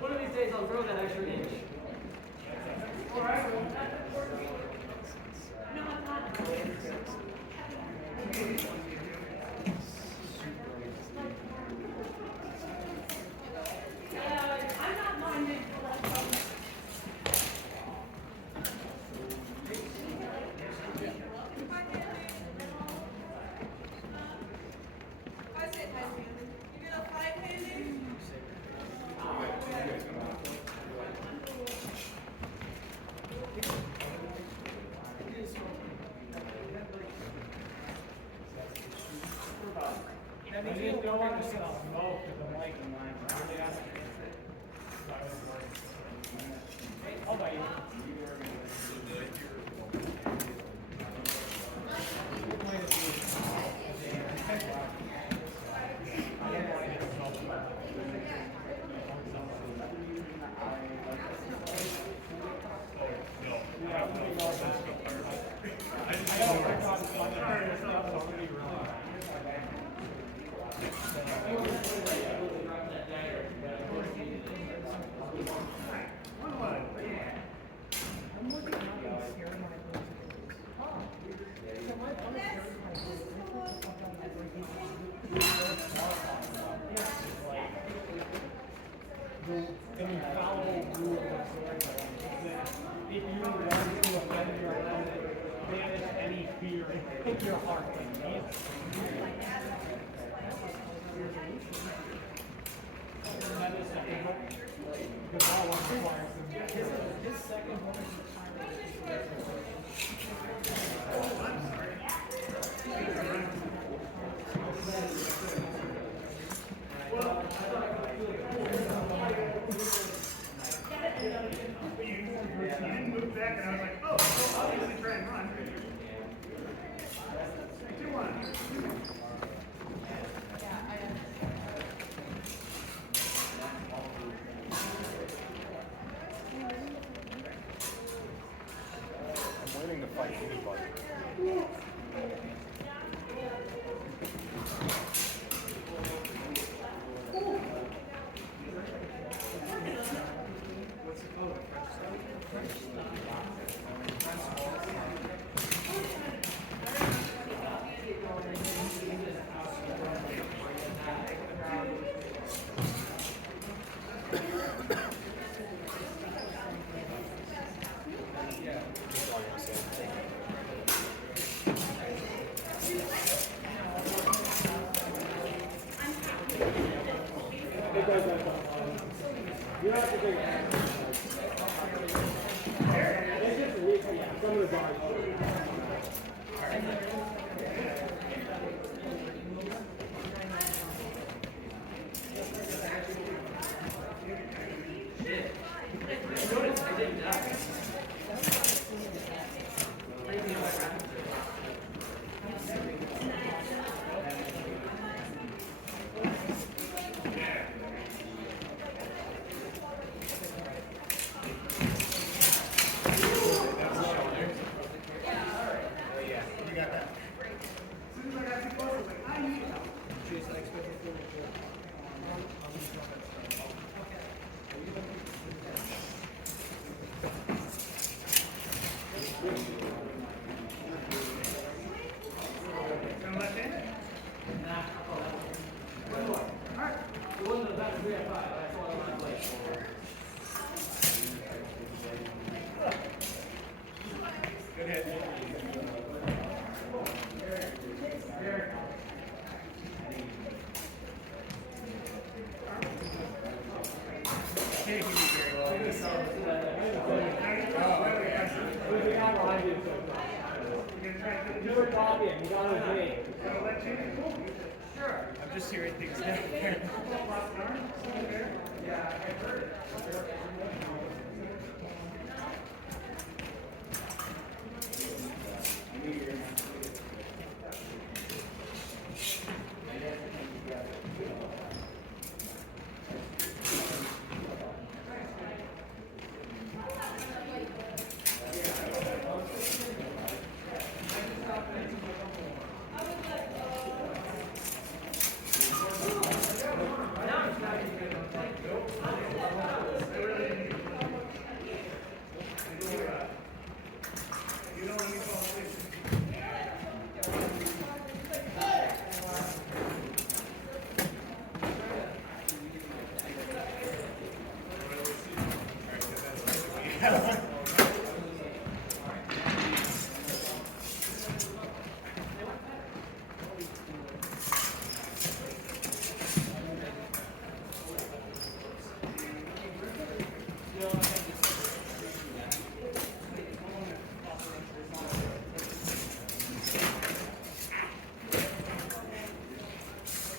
One of these days I'll grow that extra inch. All right. I'm not minded for that. I didn't know I was going to smoke with the mic in line. How about you? The infallible rule of sword is that if you want to offend your opponent, banish any fear and pick your heart and that is something, but the ball requires them. His second one is You didn't move back, and I was like, oh, so obviously try and run. 2-1. I'm waiting to fight anybody. You don't have to do it. It's just a week, yeah, some of the bars. I'm just hearing things down there. Yeah, I heard it.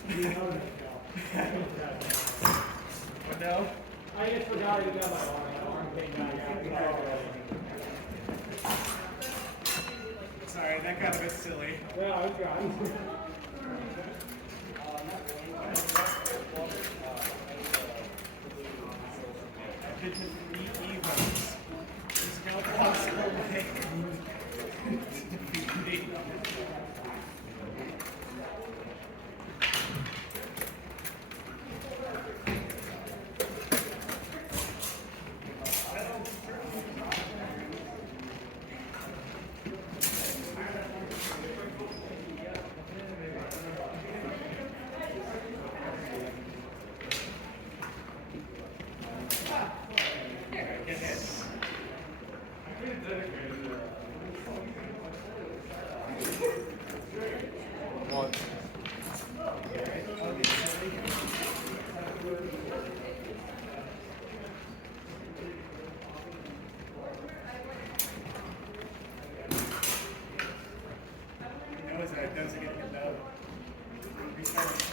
What now? I just forgot to get my arm came back. Sorry, that got a bit silly. Yeah, I was trying. It's evils. There's no possible way to defeat me. What? He knows that it doesn't get him out. Restart.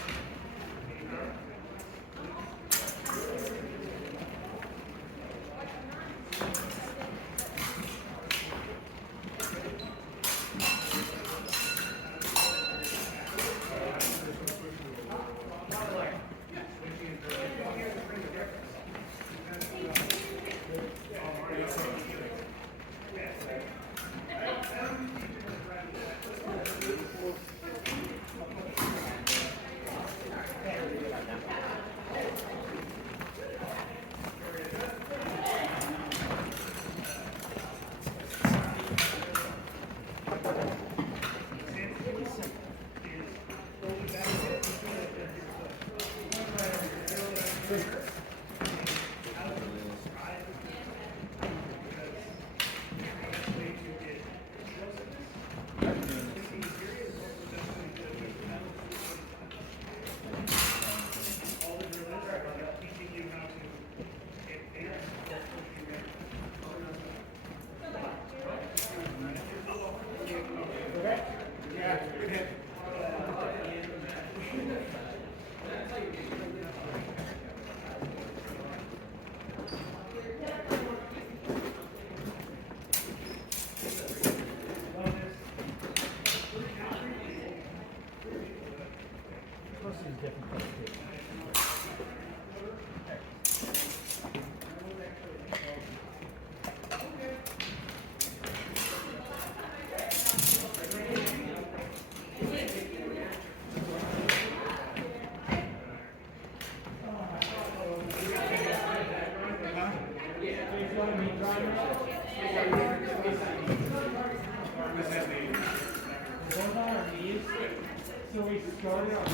So we started on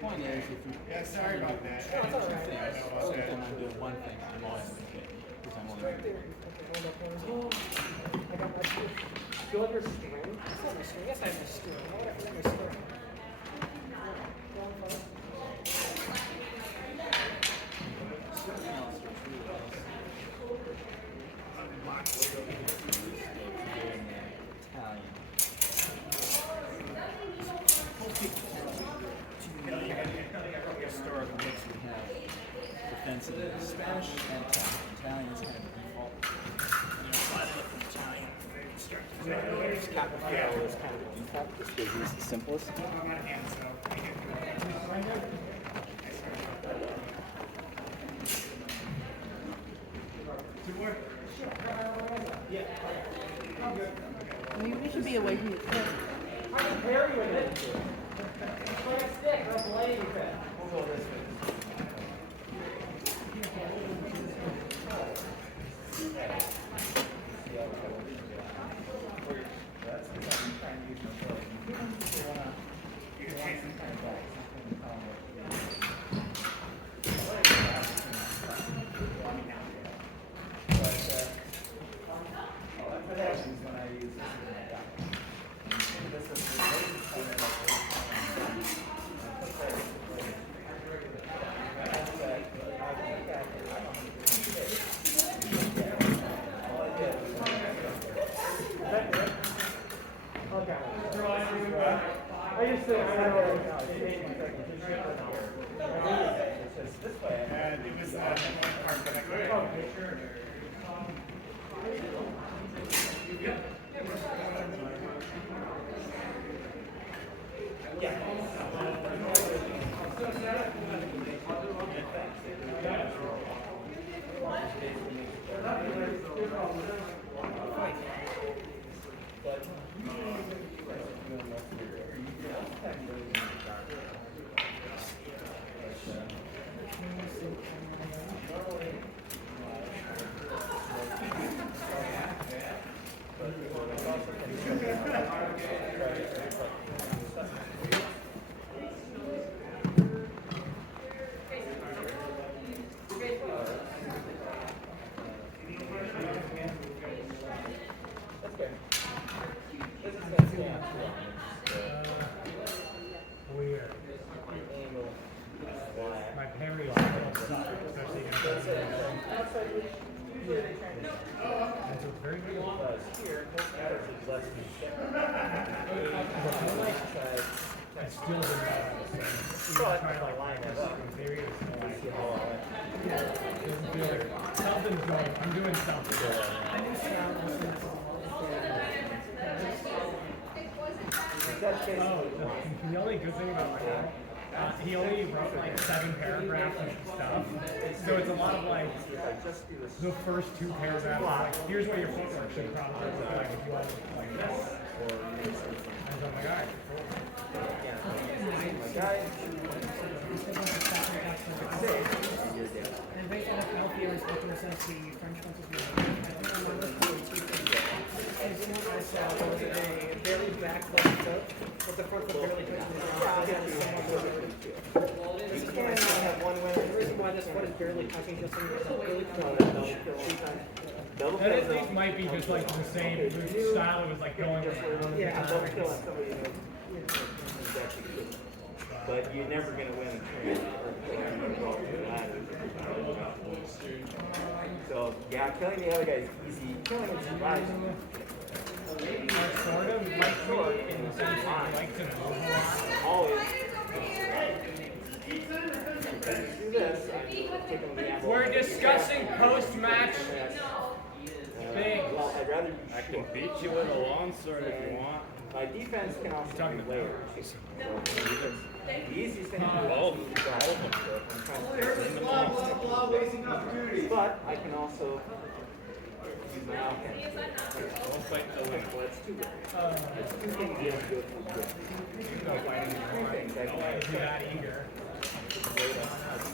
Point is, if you Yeah, sorry about that. do two things, so then I'm doing one thing, I'm always okay. Because I'm only I got my string. Do you like your string? It's not my string. Yes, I have my string. Why would I forget my string? something else that's really else. Italian. Historical mix we have defensive Spanish and Italian's kind of default. Italian. Capital is kind of the default, just because it's the simplest. I'm on hand, so I can't do that. Maybe we should be away from the pit. I can parry with it. It's like a stick or a blade with it. We'll go this way. That's the time I'm trying to use my phone. You want to some kind of back. very good. Because here, most matters is less than 7. I still didn't know. So I try to line that up. Maybe it's See like, how well it- doesn't feel like something's going. I'm doing something. That's Oh, basically the only good thing about my guy, he only wrote like 7 paragraphs of stuff. So it's a lot of like just do this. the first 2 paragraphs. Like, here's what your footwork should probably look like if you want to look like this. And so I'm like, all right, cool. My guy. And right out of Alfie was looking at the French ones as well. I saw there was a barely back left foot, but the front foot barely touching the ground. You can't have one winner. The reason why this foot is barely touching just in the really Double That at kill. least might be just like the same style it was like going around. Yeah. Double kill on somebody who is actually good. But you're never going to win a tournament or so, yeah, killing the other guy is easy. Killing him survives. Sort of like short in the sense that you like to know a lot. Always. Do this. I'm taking the apple. We're discussing post-match things. Well, I'd rather I can beat you with a long sword if you want. my defense can also Talking be about layered. The easiest thing to do is Well, to use that. I'm trying to but I can also use my alchemy. Don't fight the Well, limit. it's 2 ways. It's 2 things you have to go through. No fighting Three anymore. things I can If you're that eager.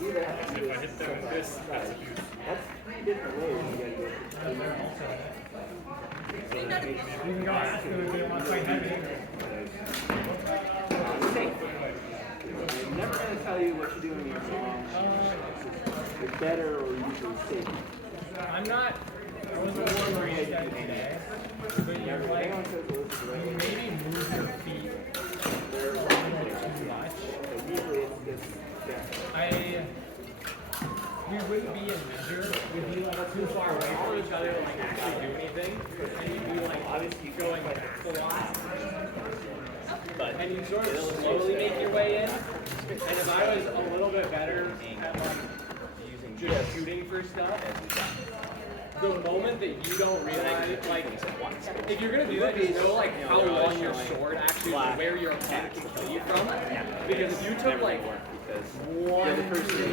do that. If I hit them with this, that's abuse. That's 3 different ways you gotta go through. You can go ask them if they want to fight heavy. Safe. I'm never going to tell you what you're doing is wrong. It's better or usually safe. I'm not. I wasn't born raised that today. But you're like, Anyone says those are the right you way. maybe move your feet They're a little too much. but usually it's yeah. We wouldn't be in measure if you like too far away from each other to like actually do anything, and you'd be like going back a lot. And you sort of slowly make your way in. And if I was a little bit better at like just shooting for stuff, the moment that you don't realize, like, if you're gonna do that, just know like how long your sword actually, where your opponent can kill you from. Because if you took like one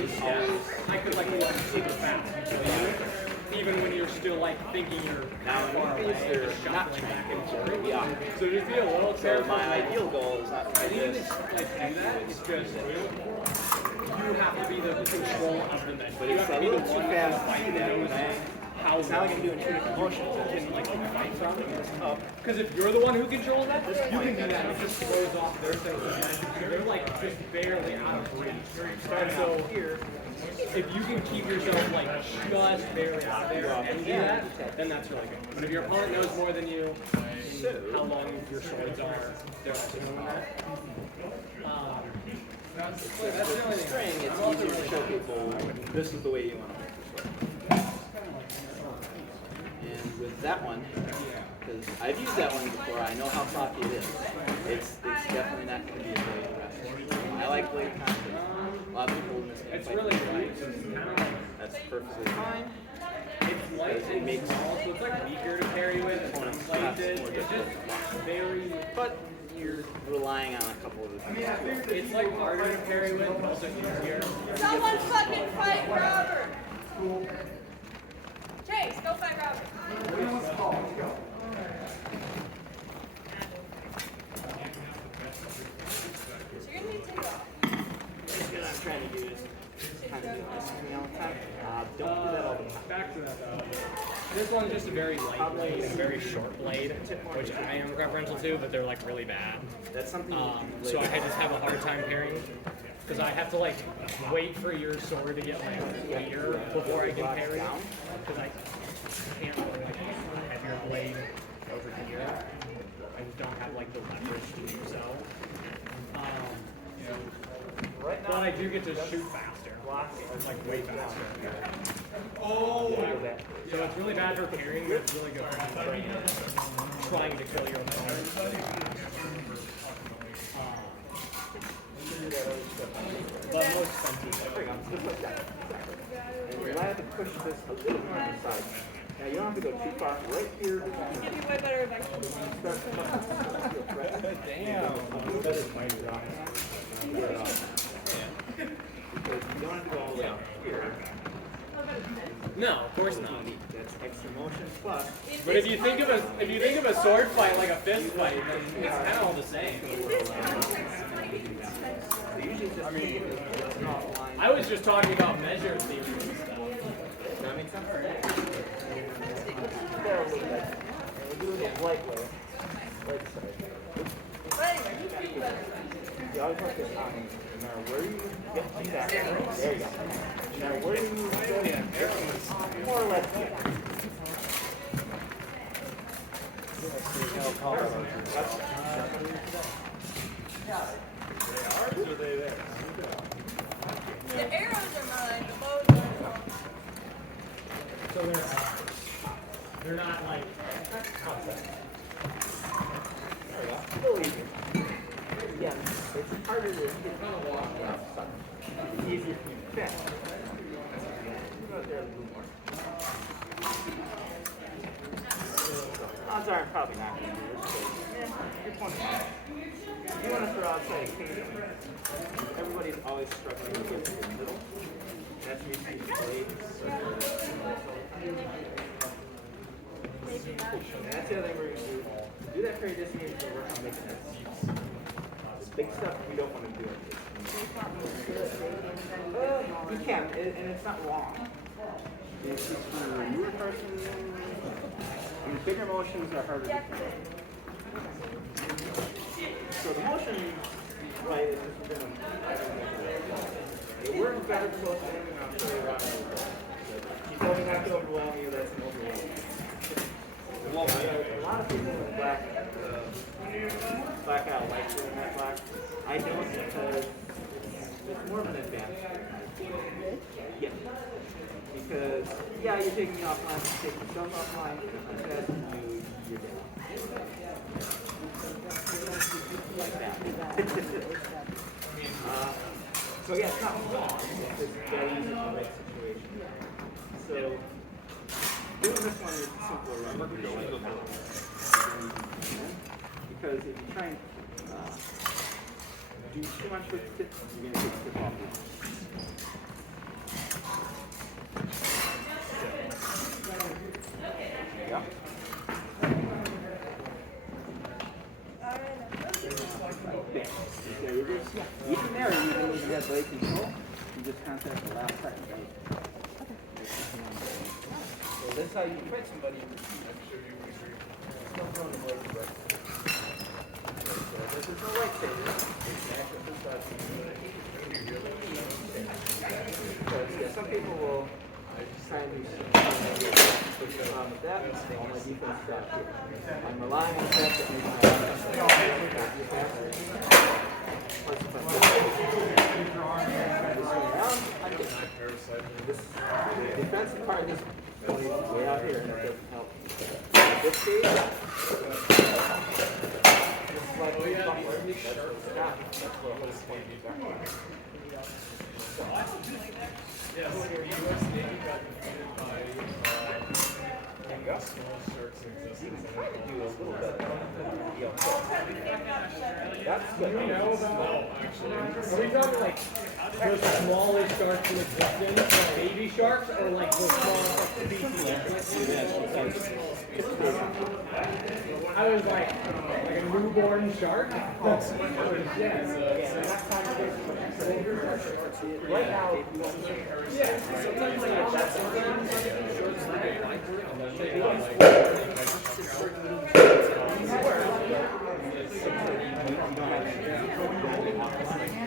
step, I could like walk super fast and kill you, even when you're still like thinking you're far away, just shuffling back and forth. So just be a little careful. My ideal goal is not to And do even this. if like do that, it's just you have to be the control of the mess. But you have to be the one who fight that knows how It's not like I'm doing 2 different motions. you can like fight from. Because if you're the one who controls that, you can do that. It just throws off their sense of energy. They're like just barely out of reach. So if you can keep yourself like just barely out there and do that, then that's really good. But if your opponent knows more than you, how long your swords are, they're also doing that. That's the only thing. String, it's easier to show people this is the way you want to make this work. And with that one, because I've used that one before, I know how sloppy it is. It's definitely not going to be as good as the rest. I like blade conflict. A lot of people in this game It's fight really blade. light. It's kind of like, That's perfectly fine. it's light and small, so it's like weaker to carry with. It's inflated. It's just very. But you're relying on a couple of the things too. It's like harder to carry with, but also easier. Someone fucking fight Robert! Chase, go fight Robert. So you're gonna need to take it off. What I'm trying to do is kind of do this to me all the time. Don't do that all the time. Back to that though. This one's just a very light blade and a very short blade, which I am preferential to, but they're like really bad. That's something you can So I just have a hard time pairing. Because I have to like wait for your sword to get like weighter before I can parry. Because I can't really like have your blade over here. I just don't have like the leverage to do so. Right. but I do get to shoot faster. Like way faster. So it's really bad for parrying, but it's really good for trying to kill your opponent. But most expensive. Just like that. And you might have to push this a little more on the side. Now you don't have to go too far. Right here. Give you way better advice. Damn. Because you don't have to go all the way out here. No, of course not. That's extra motion plus. But if you think of a sword fight like a fist fight, then it's kind of all the same. I was just talking about measure theory and stuff. Does that make sense? There a little bit. And we'll do it the light way. Light side. You always want this on no matter where you get exactly. There you go. No matter where you go, more or less here. The arrows are mine, the bows are mine. So they're not like outside. There we go. Still easy. Yeah, it's harder to get kind of walk outside. It's easier for you to fit. Go out there a little more. Odds are I'm probably not going to do this, but yeah, you're 20. You want to throw outside occasionally. Everybody's always struggling to get to the middle. That's where you see the blade. And that's the other thing we're going to do. Do that very disengage to work on making that seat. The big stuff we don't want to do. You can, and it's not wrong. It's just for a newer person. I mean, bigger motions are harder to control. So the motion, right, is just we're going to. It works better close to him, and I'll show you around. He told me not to overwhelm you, that's an overwhelm. A lot of people in black out like doing that black. I don't because it's more of an advantage. Yeah. Because, yeah, you're taking me offline, you take yourself offline, and if I pass you're dead. Like that. So yeah, it's not wrong, it's just very easy to make situation. So, doing this one is simpler, because if you try and do too much with it, you're going to take tip off it. Yeah. Even there, you don't even have blade control. You just contact the last second, right? So that's how you fight somebody. This is no lightsaber. Yeah, some people will try and do something with that. All my defense stuff here. I'm relying on the fact that maybe my the defensive part is way out here and it doesn't help. At this stage, this is like that's where the point is at. Yes, US Navy got defeated by small sharks in existence. Do a little bit. That's good. No, actually. Are we talking like the smallest sharks in existence, like baby sharks, or like the smallest species? I was like a newborn shark. Right now, yeah. Sometimes like that. Sometimes sharks are big.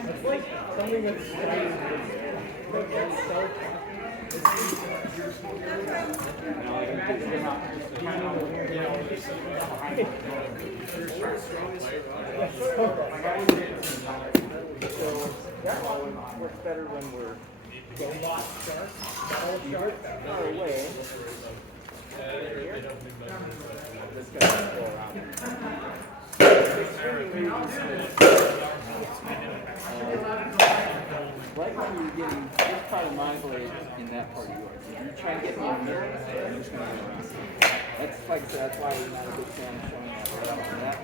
It's like something that's so So that one works better when we're far away. This guy will go around. Right when you're getting this part of my blade in that part of yours. If you're trying to get me in the middle, you're just going to go around. That's like I said, that's why we're not a big fan of showing that right off the bat,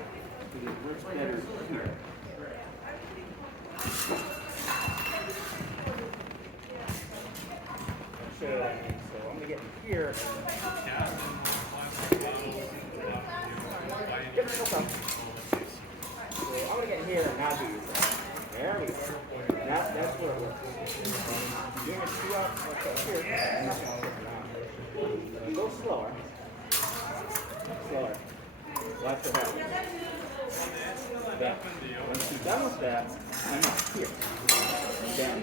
because it works better here. So I'm going to get in here. Get the hook up. So I'm going to get in here and not do this. There we go. That's where it works. Doing it two up, like up here. Go slower. Slower. Watch your head. That. Once you're done with that, I'm up here. Down.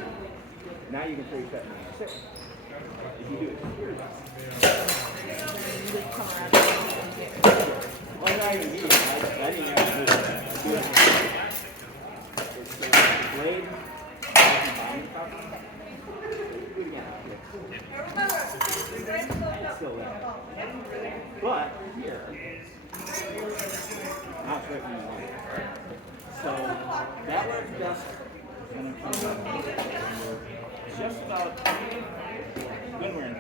Now you can pretty cut me. Sit. If you do it here, well, not even here. I didn't have to do it. It's the blade. Do it again. Still there. But here, not right when you want it. So that works best when it comes up. Just about when we're in.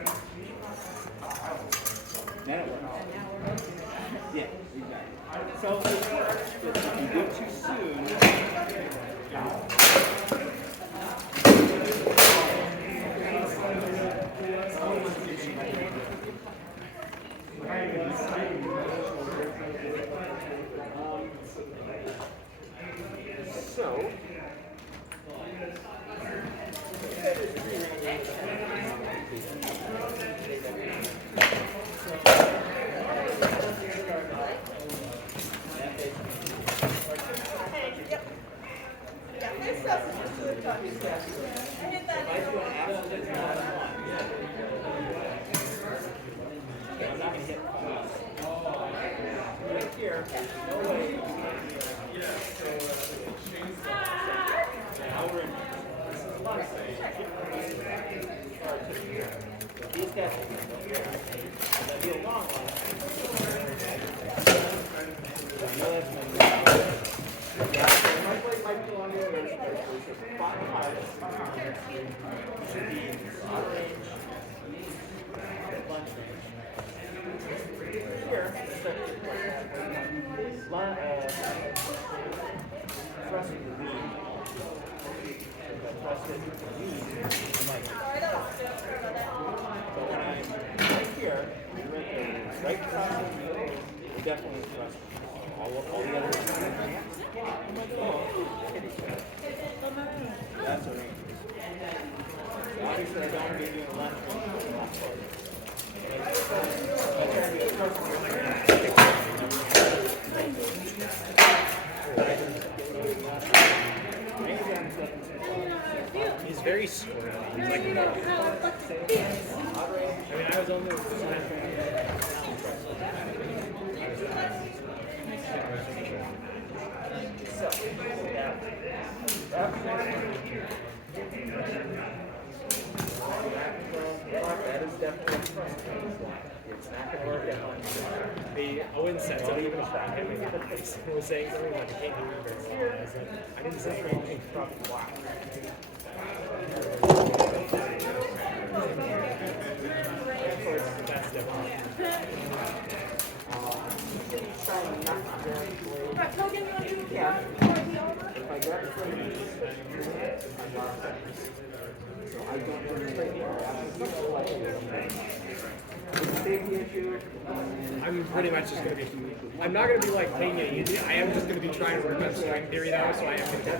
Then it works. Yeah, exactly. So it works, but if you do it too soon, so definitely trust all the other that's a range. So obviously I don't want to be doing left He's very squirrely. He's like, I mean, I was almost that is definitely it's not going to work at lunch. Owen said something even try him. He was saying something like, I can't do it very well. I was like, I didn't say anything from wow. That's definitely. Yeah. If I grab it from you, so I don't really play safety issue. I'm pretty much just going to be, I'm not going to be like playing it easy. I am just going to be trying to work on string theory though, so I am going to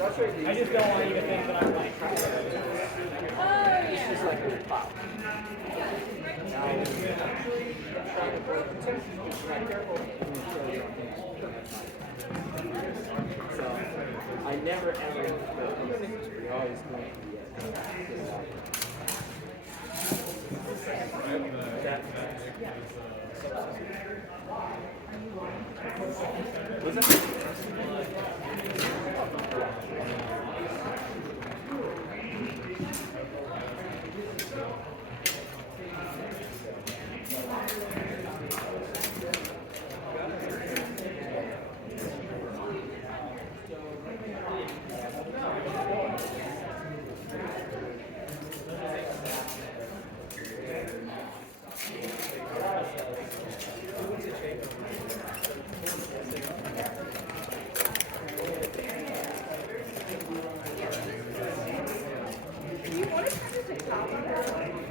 I just don't want you to think that I'm like, This is like a pop. Now, I'm trying to break the tip. Be careful. So, I never ever even you're always going to be Was that? Do you want to turn it to top on that?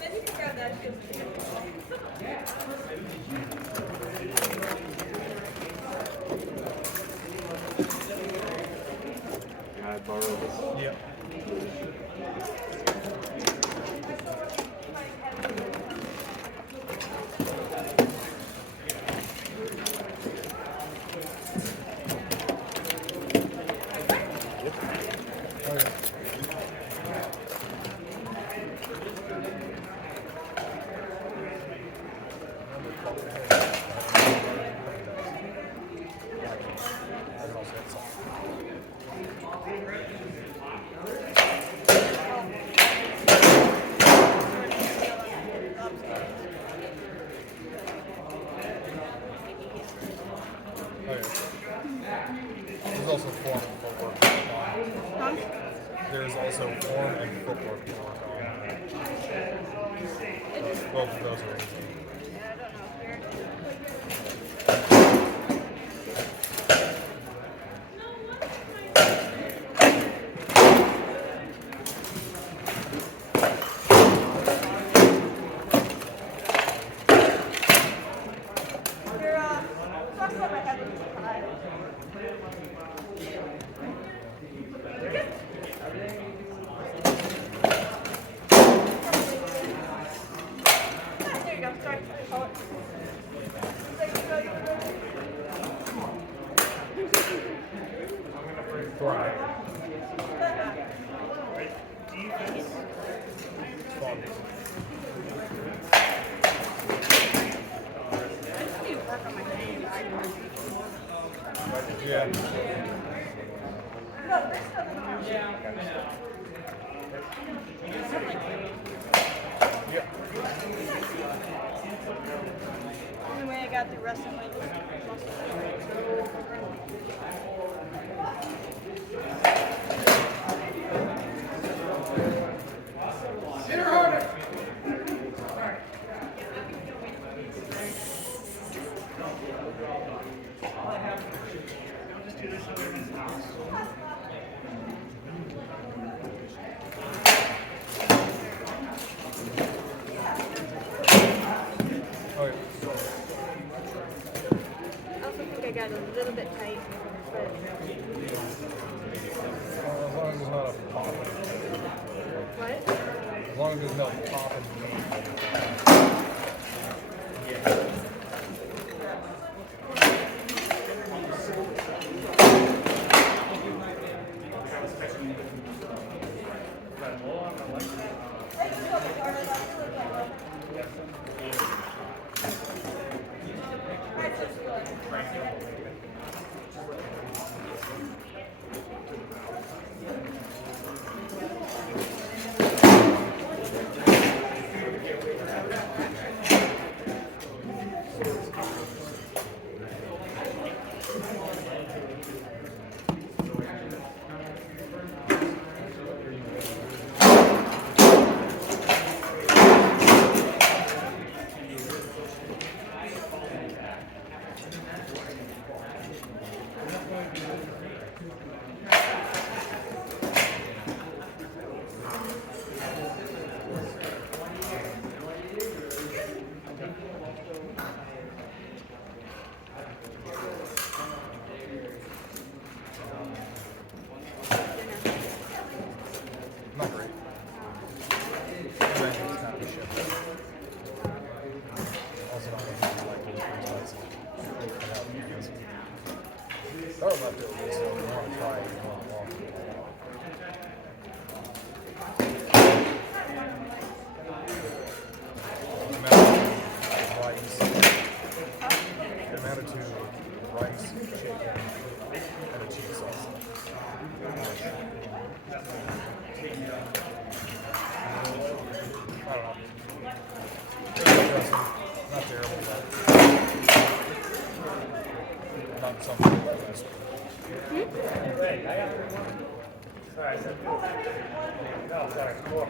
Then you can grab that. Can I borrow this? Yeah. There's also form and footwork to work on. There's also form and footwork to work on. Both of those are easy. Yeah. Anyway, I got the rest of my list. Okay. I also think I got a little bit tight, but As long as there's not a pop. what? As long as there's no pop in the meat. Start leftovers, so we want to try it. We want to walk. I'm added to rice, chicken, and a cheese sauce. I don't know. Not terrible, but not something like this. Sorry, I said no, sorry. Cool.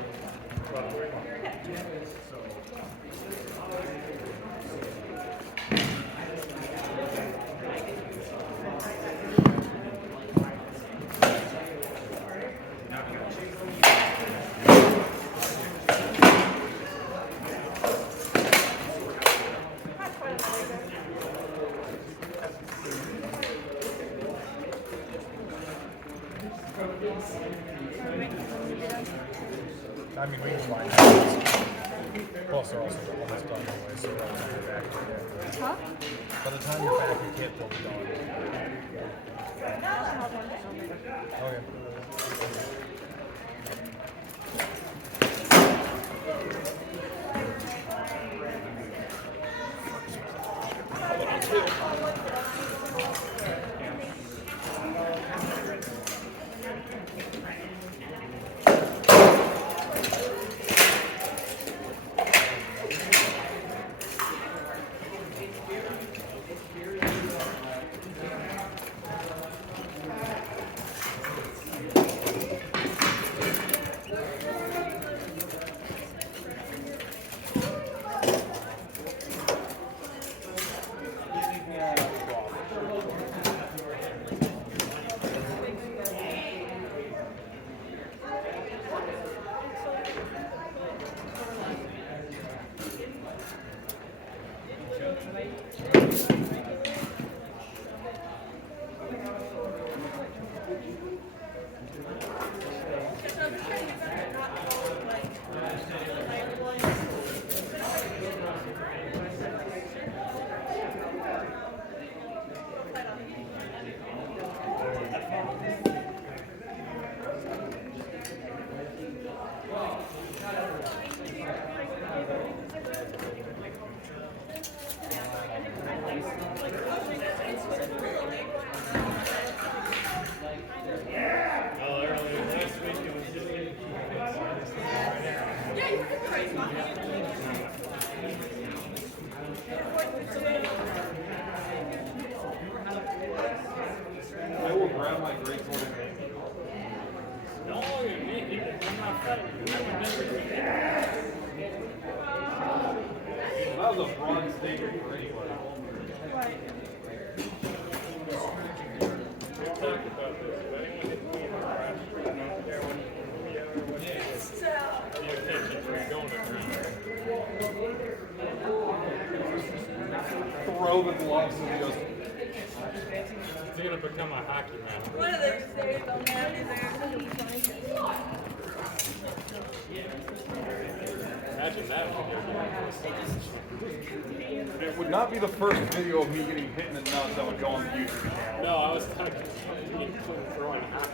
I mean, we can find out. Plus, they're also almost done anyway, so by the time you're back, Huh? by the time you're back, you can't pull the dog. Okay. I will grab my great sword. Don't look at me, I'm not fighting. That was a broad statement for anybody. We talked about this, but anyone didn't be in the garage, I don't care what movie ever what it is. The attention for going to Throw the gloves and goes. He's gonna become a hockey man. One of their stairs on that is Imagine that video game. It would not be the first video of me getting hit in the nuts that would go on the YouTube channel. No, I was talking about throwing hockey.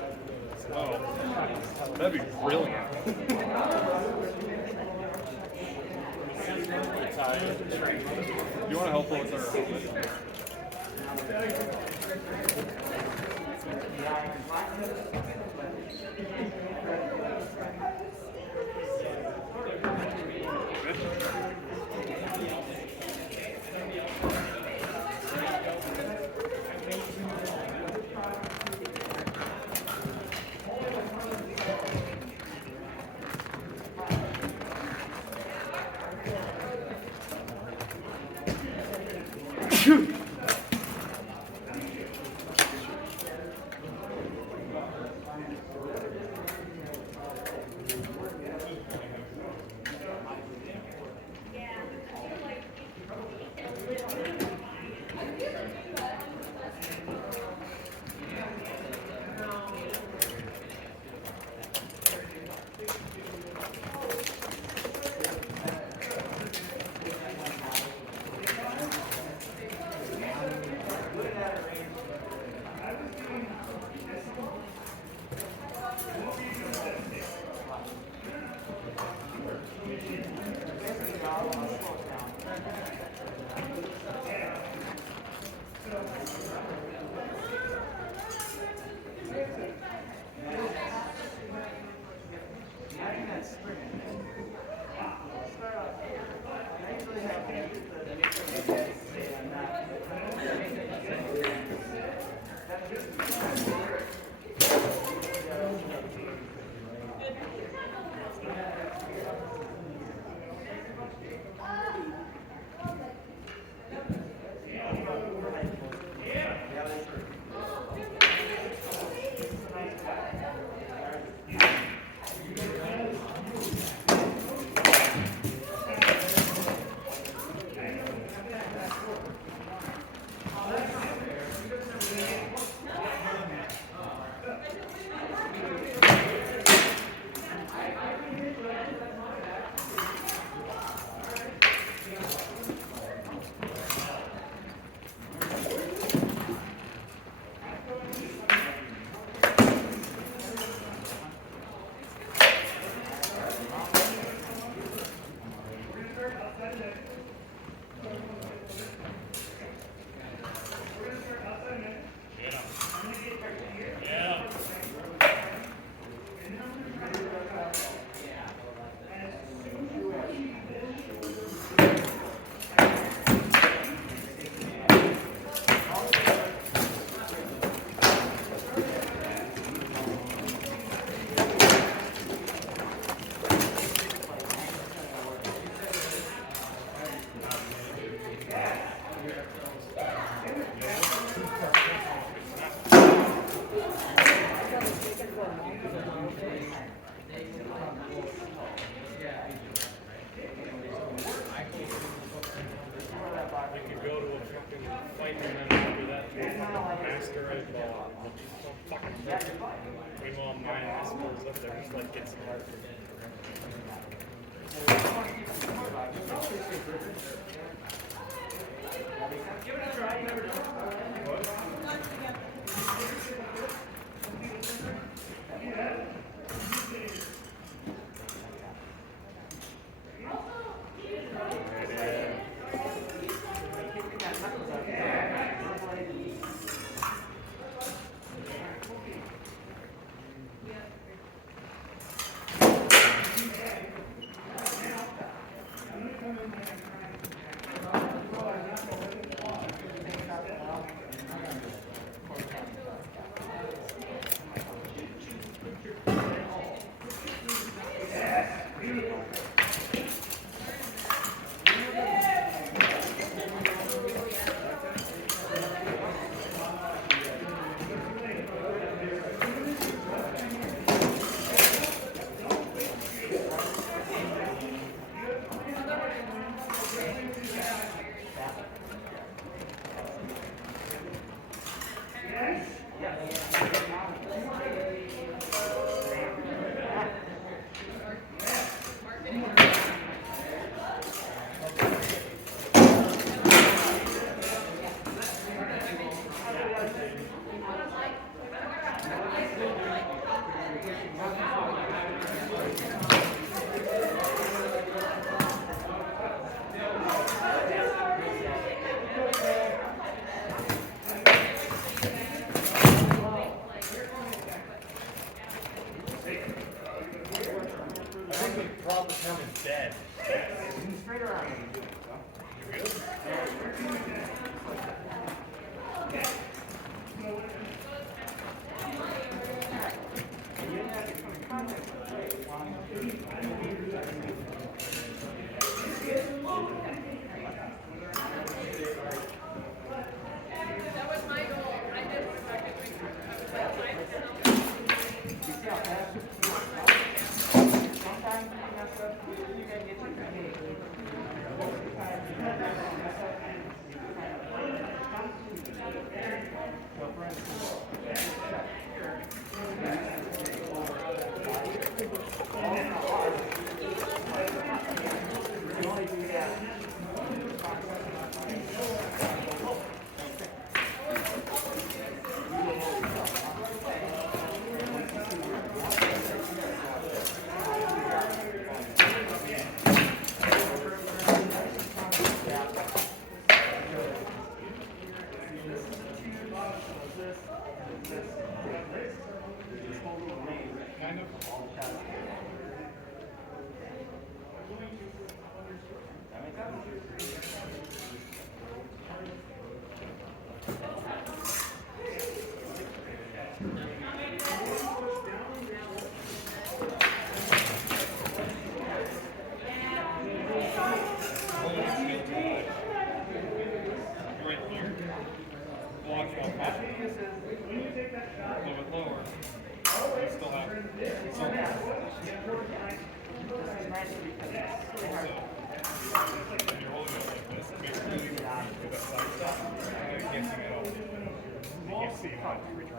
Oh, that'd be brilliant. You want to help her with her outfit? You could go to a fucking fight and then after that, you fucking master it ball. Don't fucking meanwhile, mine hospitals up there just like gets hard for me. Proper term is dead. Straight around. You good? That was my goal. I did what I could do. Sometimes you mess up, you gotta get your head. Right here. Watch out. little bit lower. You still have some. And you're holding it like this. Basically, you do that side stop, and you can't see it at all. You can't see how to return.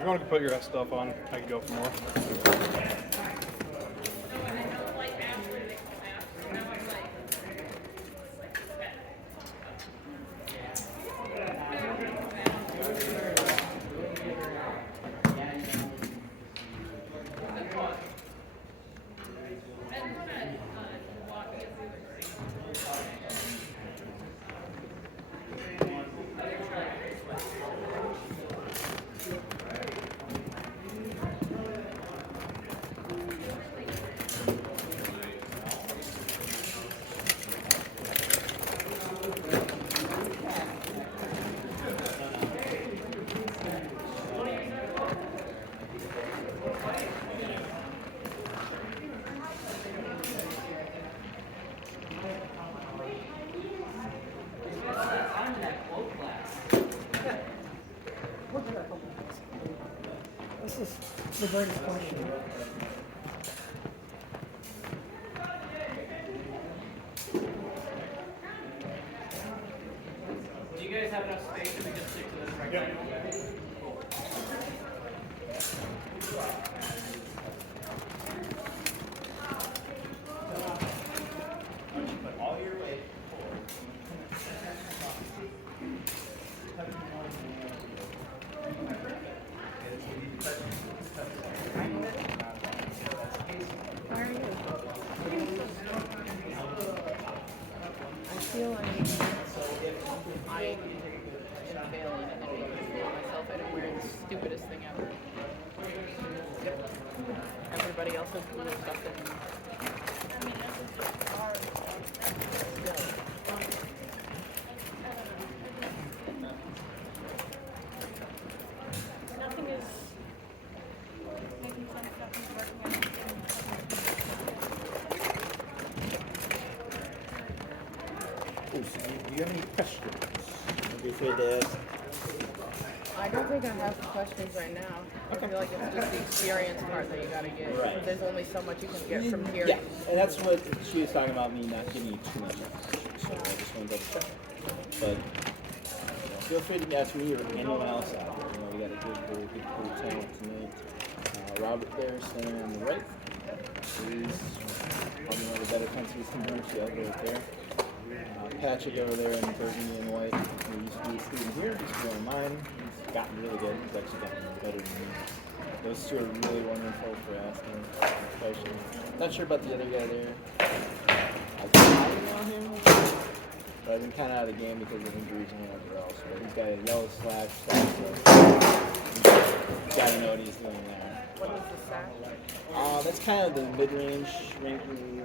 You want to put your stuff on, I can go for more. This is the greatest question. Do you guys have enough space if we just stick to this rectangle? Put all your weight forward. How are you? I feel like I am failing and then making a fool of myself and I'm wearing the stupidest thing ever. Everybody else has blue stuff in. I mean, this is just hard. Nothing is making sense, nothing's working out. Oh, so do you have any questions? Don't be afraid to ask. I don't think I have questions right now. I feel like it's just the experience part that you gotta get. Right. There's only so much you can get from here. Yeah, and that's what she was talking about, me not giving you too much information, so I just wanted to double check. But feel free to ask me or anyone else out there. You know, we got a good crew talent tonight. Robert there, standing on the right. He's probably one of the better countries in North right there. Patrick over there in burgundy and white, who used to be a student here, he's doing mine. He's gotten really good. He's actually gotten better than me. Those two are really wonderful for asking questions. Not sure about the other guy there. I kind of know him, but I've been kind of out of the game because of injuries and whatever else. But he's got a yellow slash, so he's got to know what he's doing there. What is the sash? That's kind of the mid-range ranking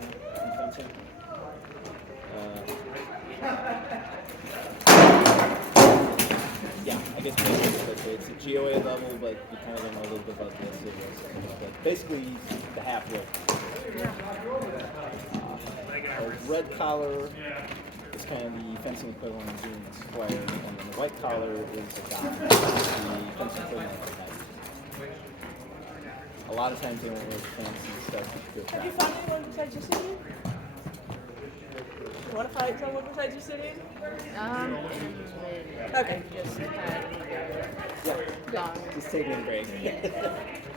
fencing. Yeah, I guess basically it's a GOA level, but you kind of know a little bit about the SCS. But basically, the half width. A red collar is kind of the fencing equivalent of being a square, and then the white collar is a dot, the fencing equivalent of a knife. A lot of times they won't wear fancy stuff. Have you found anyone besides your city? You want to find someone besides your city? Okay. Just had gone. Just taking a break.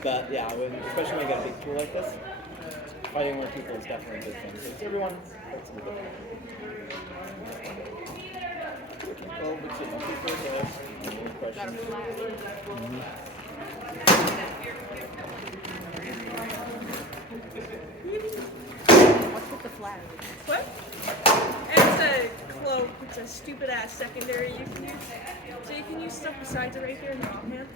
But yeah, especially when you got a big pool like this, fighting more people is definitely a good thing. So it's everyone. That's a good thing. Well, we'll take my people there. Any questions? What's with the flag? What? It's a cloak. It's a stupid ass secondary you can use. So you can use stuff besides a rapier in the offhand.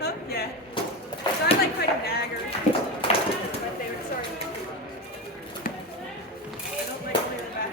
Huh? Yeah. So I like fighting daggers. My favorite. Sorry. I don't like clear the back.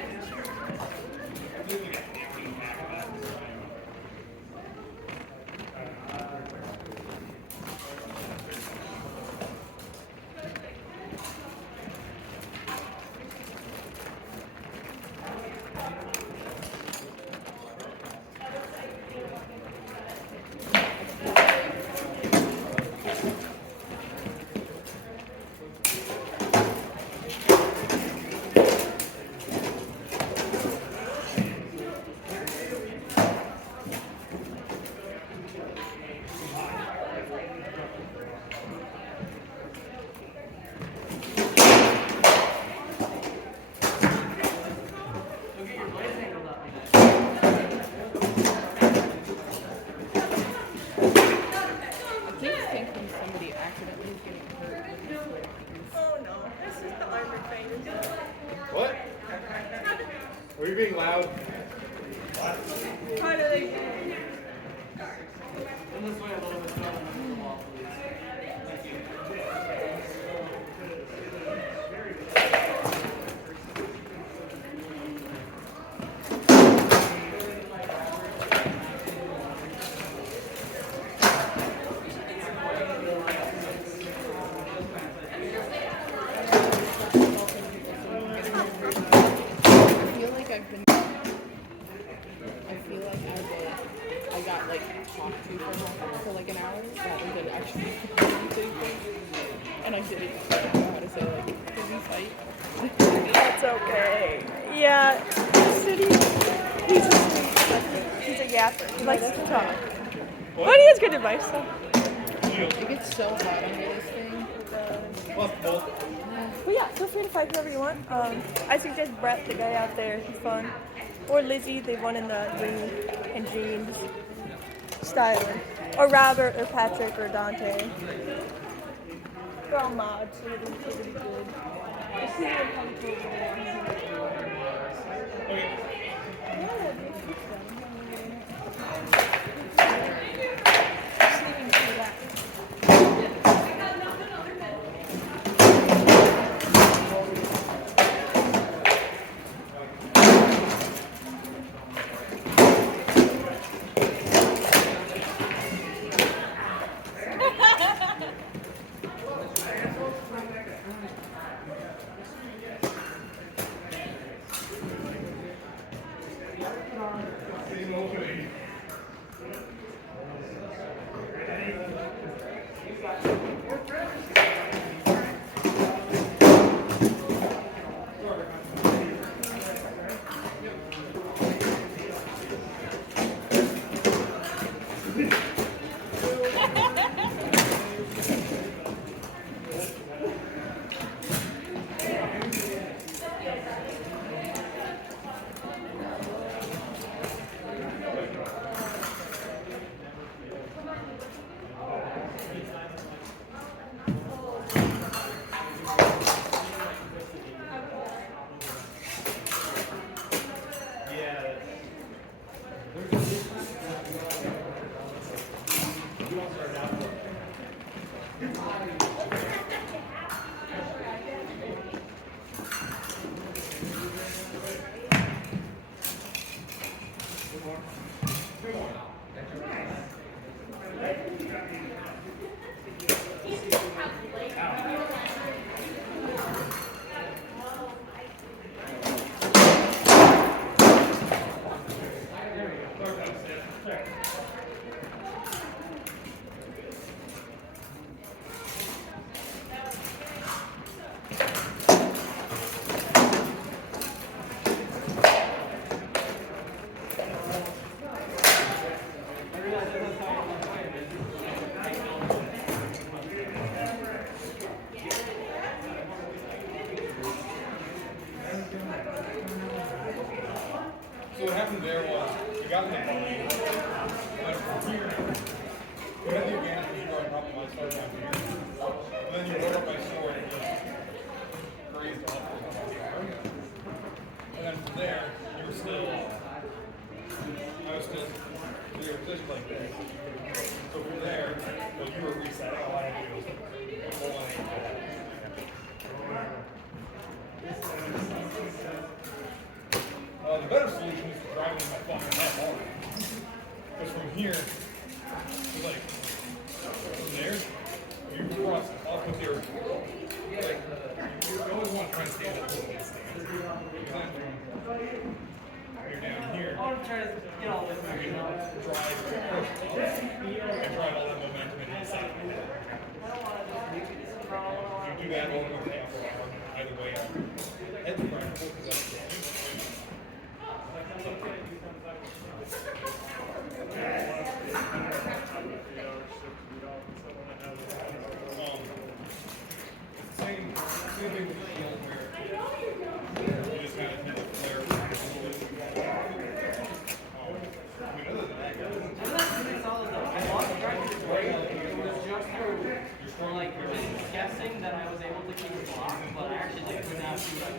What? Were you being loud? How do they? I got like talked to for like an hour rather than actually saying things. And I didn't know how to say like, can we fight? That's okay. Yeah, City. He's a yapper. He likes to talk. But he has good advice though. It gets so hot under this thing. But yeah, feel free to fight whoever you want. I suggest Brett, the guy out there. He's fun. Or Lizzie, they've won in the green and jeans styling. Or Robert, or Patrick, or Dante. They're all mods, so they're pretty good. Just see them come through. Sleeping through that. positioned like this. So from there, when you were resetting, all I had to do was pull on it. The better solution is to drive it in my fucking head hard. Because from here, it's like, from there, you cross up with your, like, you always want to try and stand up to the stand. You're down here. I'm trying to get all this. Drive and drive all that momentum into the side of the head. You do that all the way up or either way up. Head to right, foot is up. Same thing with the shield where you just kind of need to flare. I mean, other than that, I love the drive this way. It was just for like just guessing that I was able to keep a block, but I actually like could not do that.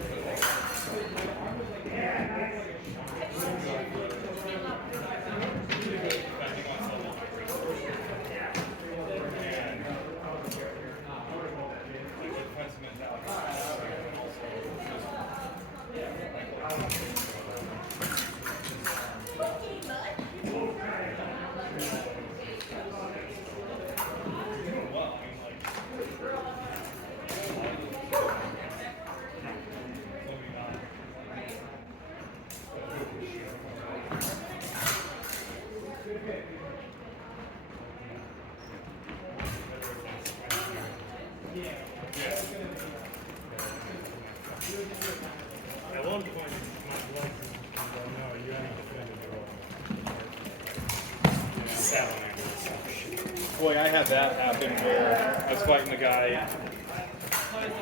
At one point, my blood was no, you haven't defended your own. Salamander or some shit. boy, I had that happen where I was fighting the guy.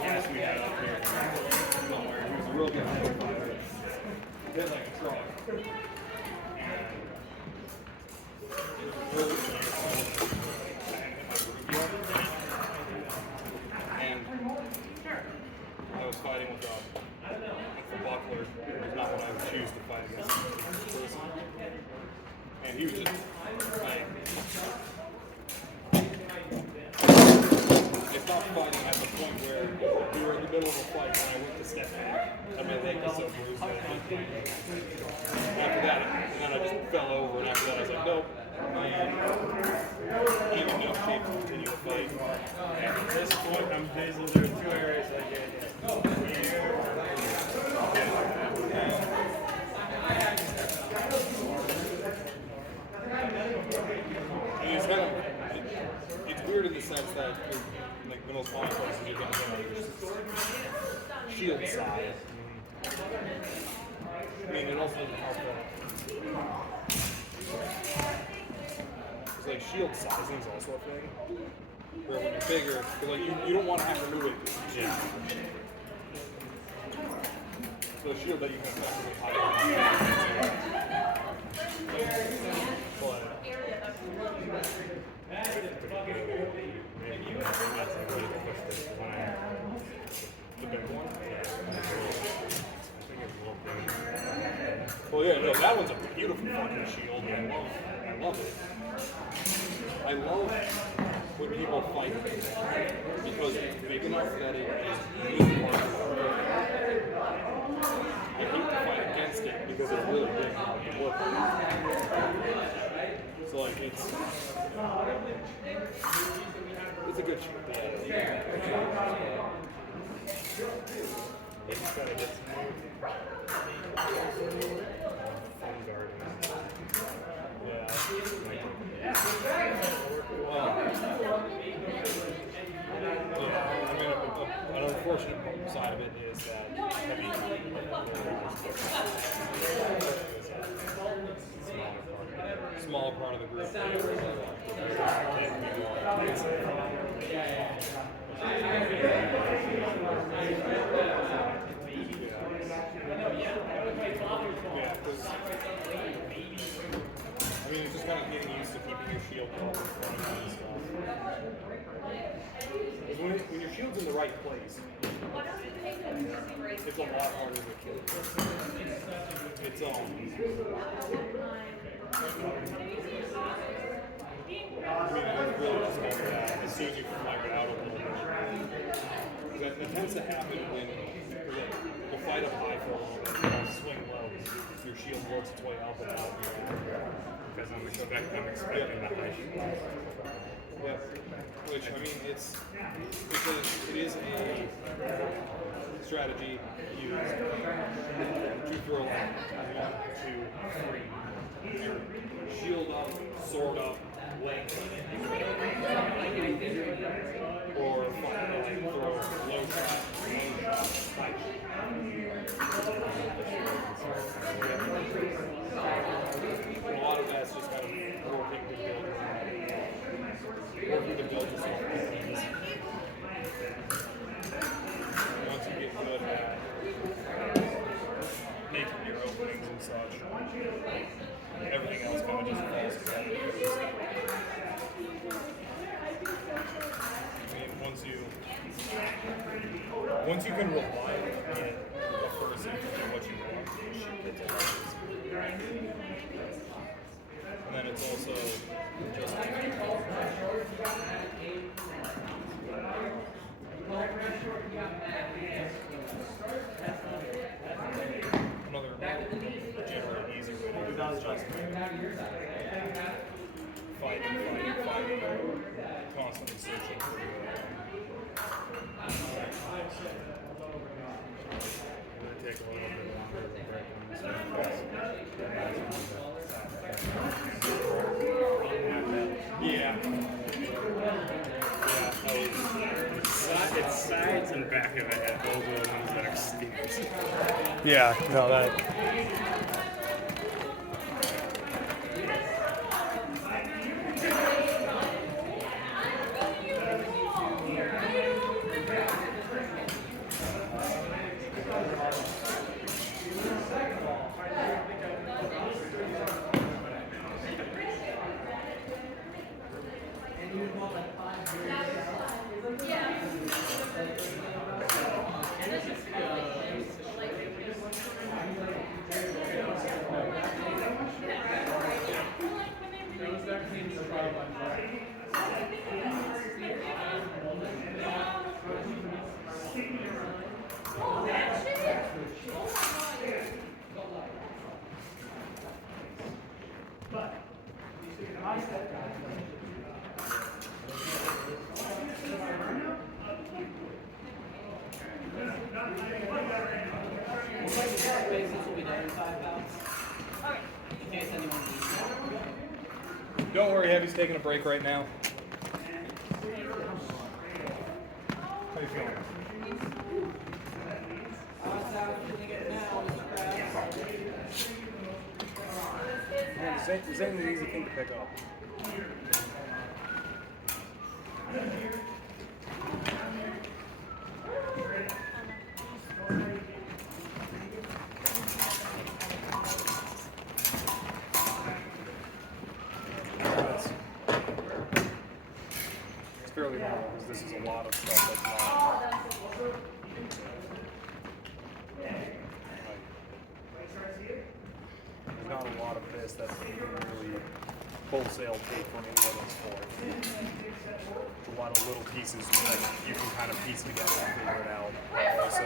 Yes, we had up here. Somewhere. He was a real good fighter. He had like a truck. And I was fighting with the buckler. It's not what I would choose to fight against this person. And he was just like, I stopped fighting at the point where we were in the middle of a fight and I went to step back. I mean, they got so bruised that I didn't fight. After that, and then I just fell over, and after that I was like, nope. I'm in no shape to continue the fight. And at this point, I'm basically there's two areas I get hit. I mean, it's kind of, it's weird in the sense that, like, the most common places you get shield size. I mean, it also doesn't help that. It's like shield sizing is also a thing. Where when you're bigger, like you don't want to have to move it jam. So a shield that you can effectively hide. The big one? Well, yeah, no, that one's a beautiful fucking shield. I love it. I love when people fight because it's big enough that it is really hard to fight. I hate to fight against it because it's really big and look. So like it's a good shield. Yeah. It's gotta get some An unfortunate side of it is that small part of the group. I mean, it's just kind of getting used to keeping your shield in front of you and stuff. When your shield's in the right place, it's a lot harder to kill. It's tends to happen when you'll fight up high for a little bit, you'll swing low, your shield works its way up and out. Because I'm expecting the high shield. Yeah. Which, I mean, it is a strategy used to throw like 1, 2, 3, your shield up, sword up, length, or throw low shot, high shot. A lot of that's just kind of working to build yourself. Once you get good at making your openings and such, everything else kind of just falls together. I mean, once you can rely on a person to do what you want, shit gets a and then it's also just another generally easy way to do that is just fighting, constantly searching for I'm going to take a little bit longer to break on this one. yeah. It's sides and back of the head. Those are the ones that are stinks. Yeah, no, that. Don't worry, Heavy's taking a break right now. How you feeling? Yeah, this ain't an easy thing to pick up. It's fairly normal because this is a lot of stuff that's not. There's not a lot of this that you can really wholesale take from any other sport. It's a lot of little pieces that you can kind of piece together and figure it out. So,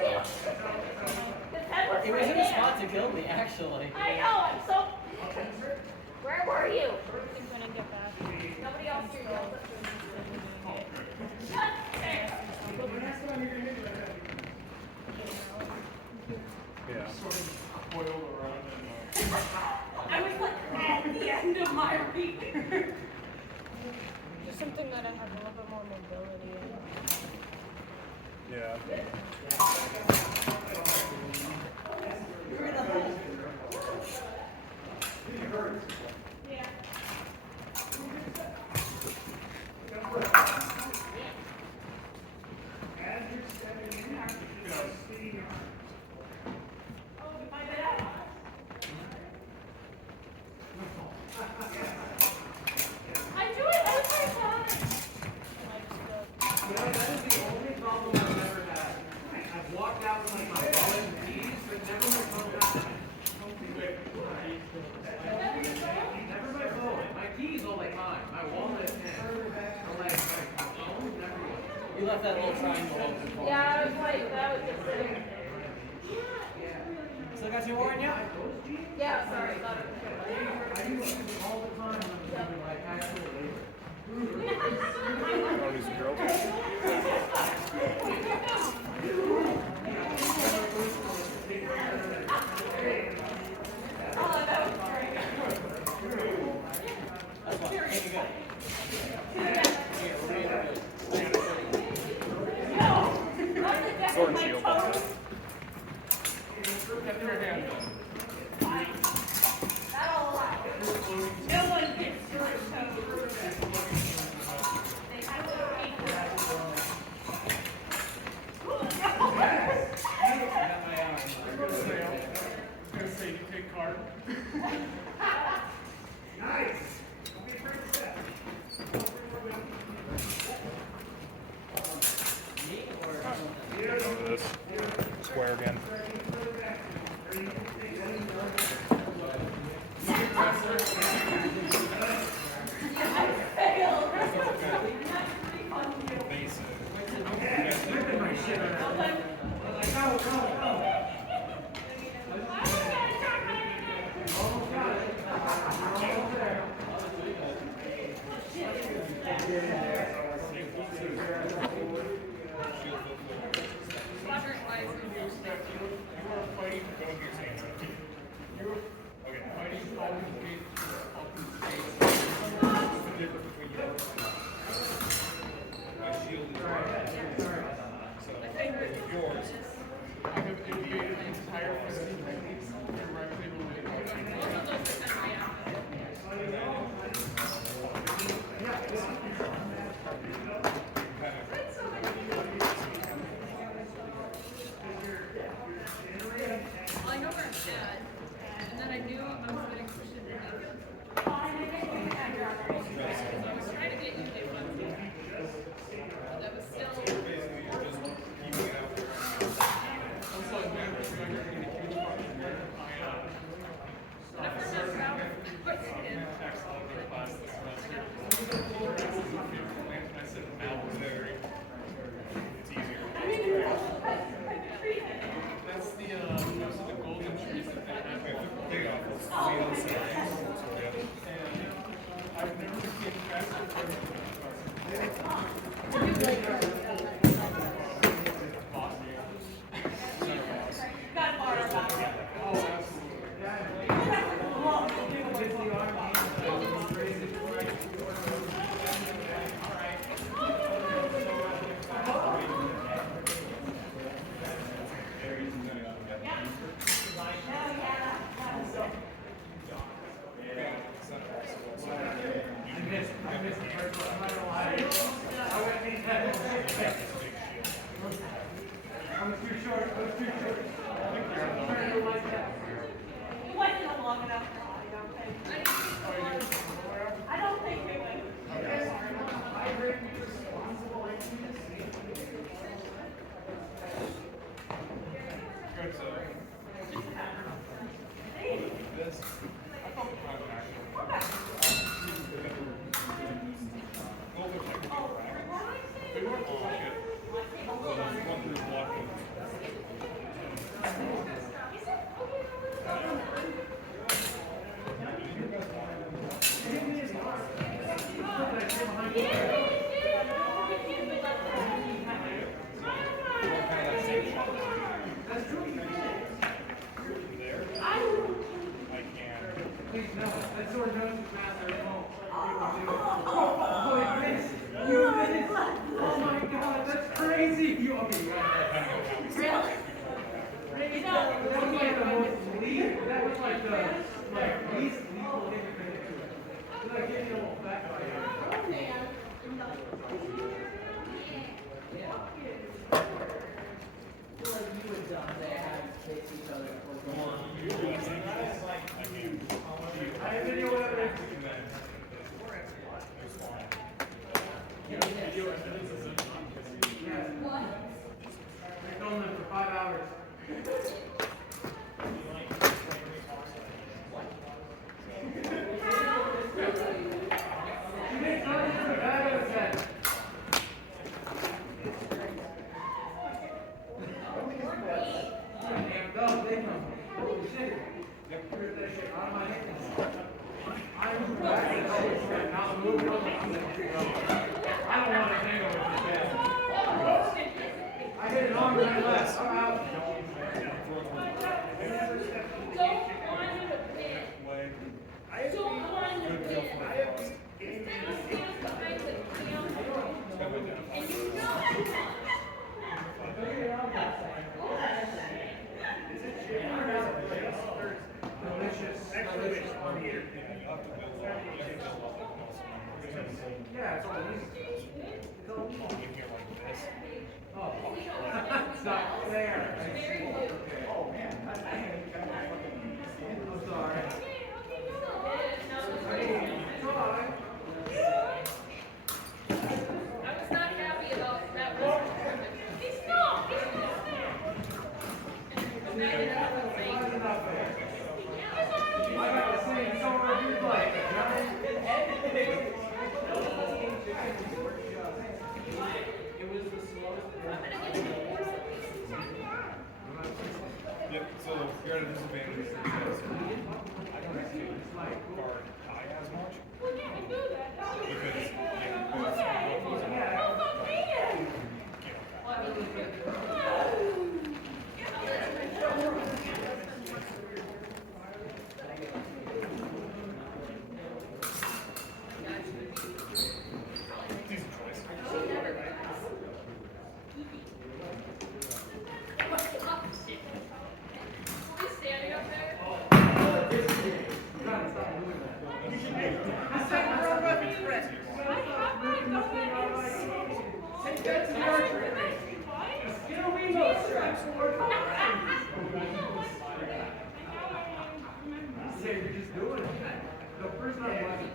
It was in the spot to kill me, actually. I know, I'm so... Where were you? I'm gonna get back. Nobody else here yelled at yeah. I was like at the end of my reach. Just something that I have a little bit more mobility in. Yeah. Yeah. I do it every time. That is the only problem I've ever had. I've walked out with like my wallet and keys, but never my phone. Never my phone. left that little triangle open for me. Yeah, I was like, that was just sitting. Still got your warrant yet? Yeah, sorry. All these girls. That's fine. Ain't good. Here, we're ready to Sword and shield. No one gets your toe. This square again. I know where I'm at, and then I knew I was getting pushed into heaven. So I was trying to get you to do one thing. But that was still. You liked it long enough. I don't think we went. Oh my god, that's crazy! You okay, you got Really? that was like the most that was like the least lethal thing you could do. It's like getting a little backfire. I have video whatever. I filmed them for 5 hours. She makes noise in the back of his head. Yeah, it's all easy. It's all easy. You hear like this. Oh, it's not fair. I see. Okay. Oh, man. I'm sorry. I was not happy about that one. He's not. He's not there. And I ended up saying, I got to see someone who's like, It was the slowest. Yep, so you're at a disadvantage because I don't have to guard high as much. Because, yeah, decent choice. he's standing up there. you're just doing it. The first time I watched it,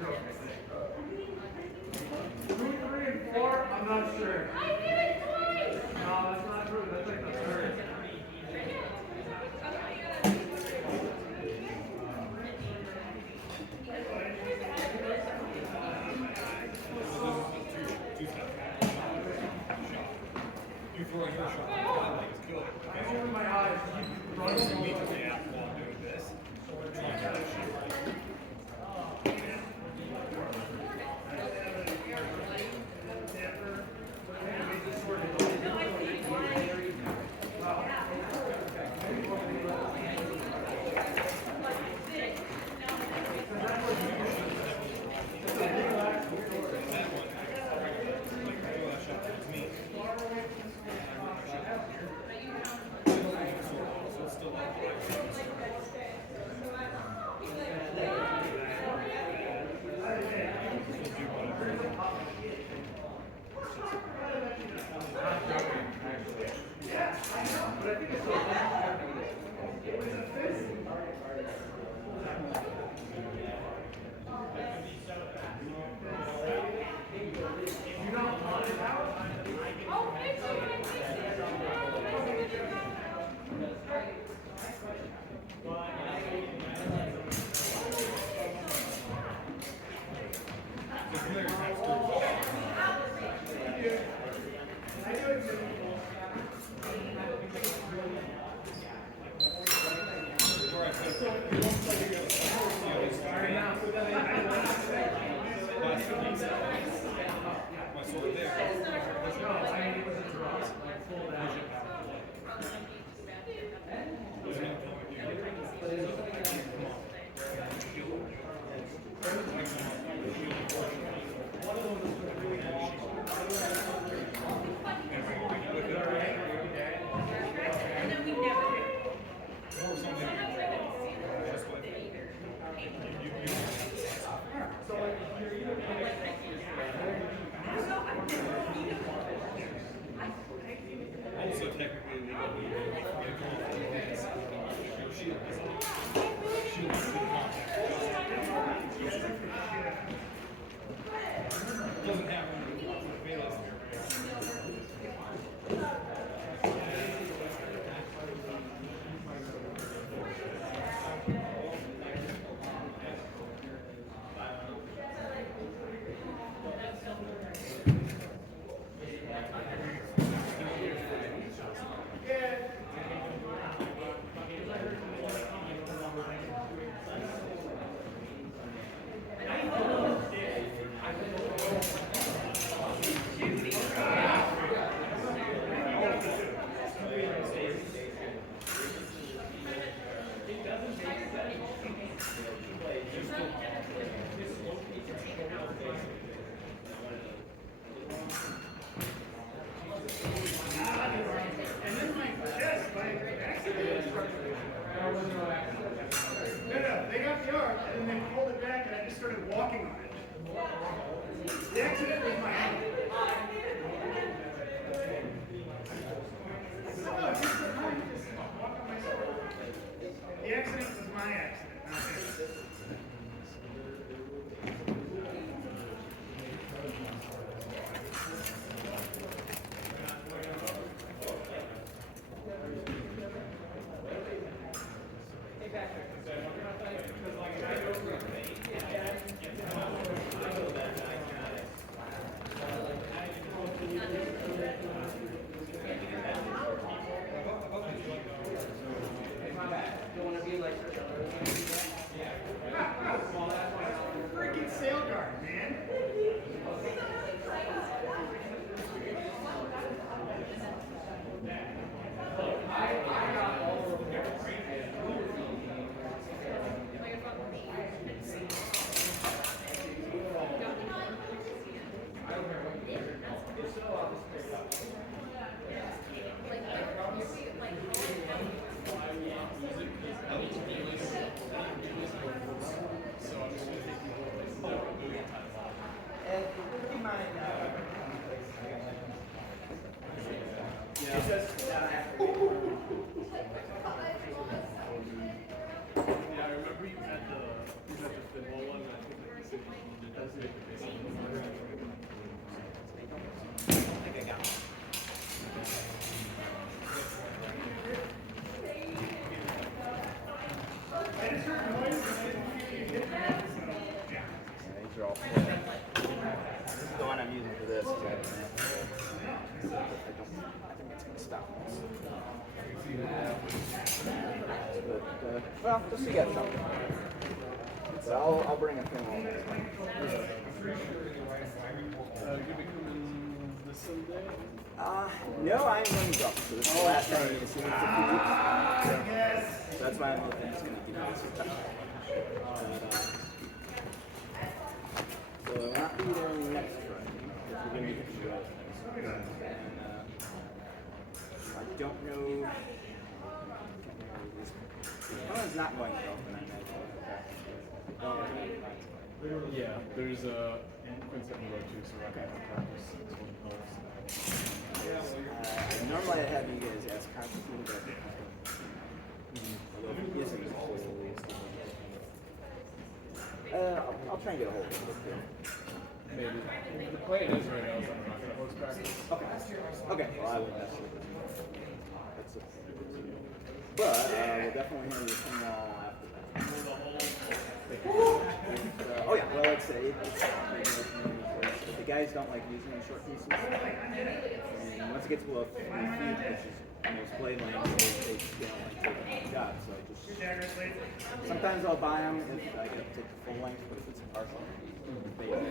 2, 3, and 4, I'm not sure. I did it twice. No, that's not true. That's like the third. You throw your shot, like it's good. I open my eyes. You run You need to react while doing this. Trying to get that shit right. It's just, Yeah, I remember you had the Finwall one, and I think like the it does make the base. I think I got one. These are all full. This is the one I'm using for this. I think it's gonna stop this. But, well, just to get something. So I'll bring a thing home next time. You be coming this Sunday? No, I'm going to drop. So this is the last time you're going to see me for 2 weeks. So that's why I'm hoping it's going to give me this touch. So I will not be there next Friday. We're going to be hitting the road. And I don't know. Someone's not going to open, I imagine. Yeah, there's a Quintet in the road too, so we're not going to practice. This one helps. Normally I have you guys ask Constantine about the although he isn't I'll try and get a hold of him. Maybe. The plan is right now is I'm not going to host practice. Okay, well I will ask you. That's it. But we'll definitely have you come after that. Oh yeah, well it's the guys don't like using the short pieces. And once it gets below 3 feet, which is most blade length, they don't like taking the job. So just sometimes I'll buy them if I get to take the full length, but if it's a partial, they don't.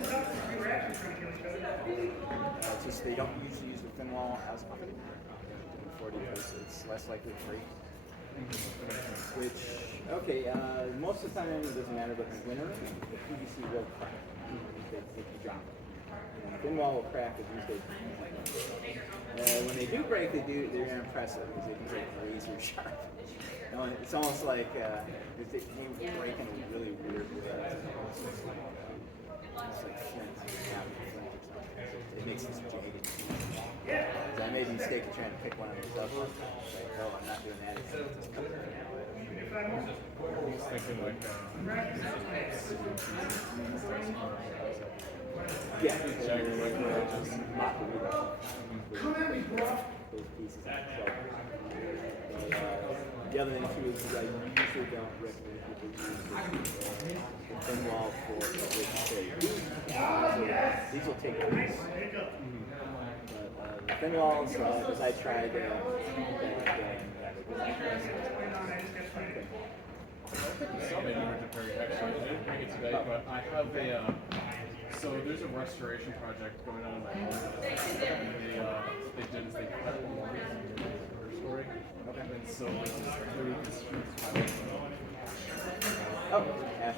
It's just they don't usually use the thin wall as often. 40 because it's less likely to break. Which, okay, most of the time it doesn't matter, but in the winter, the PVC will crack if you drop it. And the thin wall will crack if you stay. When they do break, they're impressive because they can get razor sharp. It's almost like they break in a really weird way. It's like flint. It makes this jagged. I made the mistake of trying to pick one of those up. Like, oh, I'm not doing that. It's just coming from that way. I was thinking like Yeah. Jagger micro just Those pieces. The other thing too is I usually don't recommend people use the thin wall for these will take weeks. The thin walls, as I tried, I think you saw me actually. I didn't bring it today, but I have a so there's a restoration project going on in my home. They did is they cut the wall in her story. Okay. And so there's this really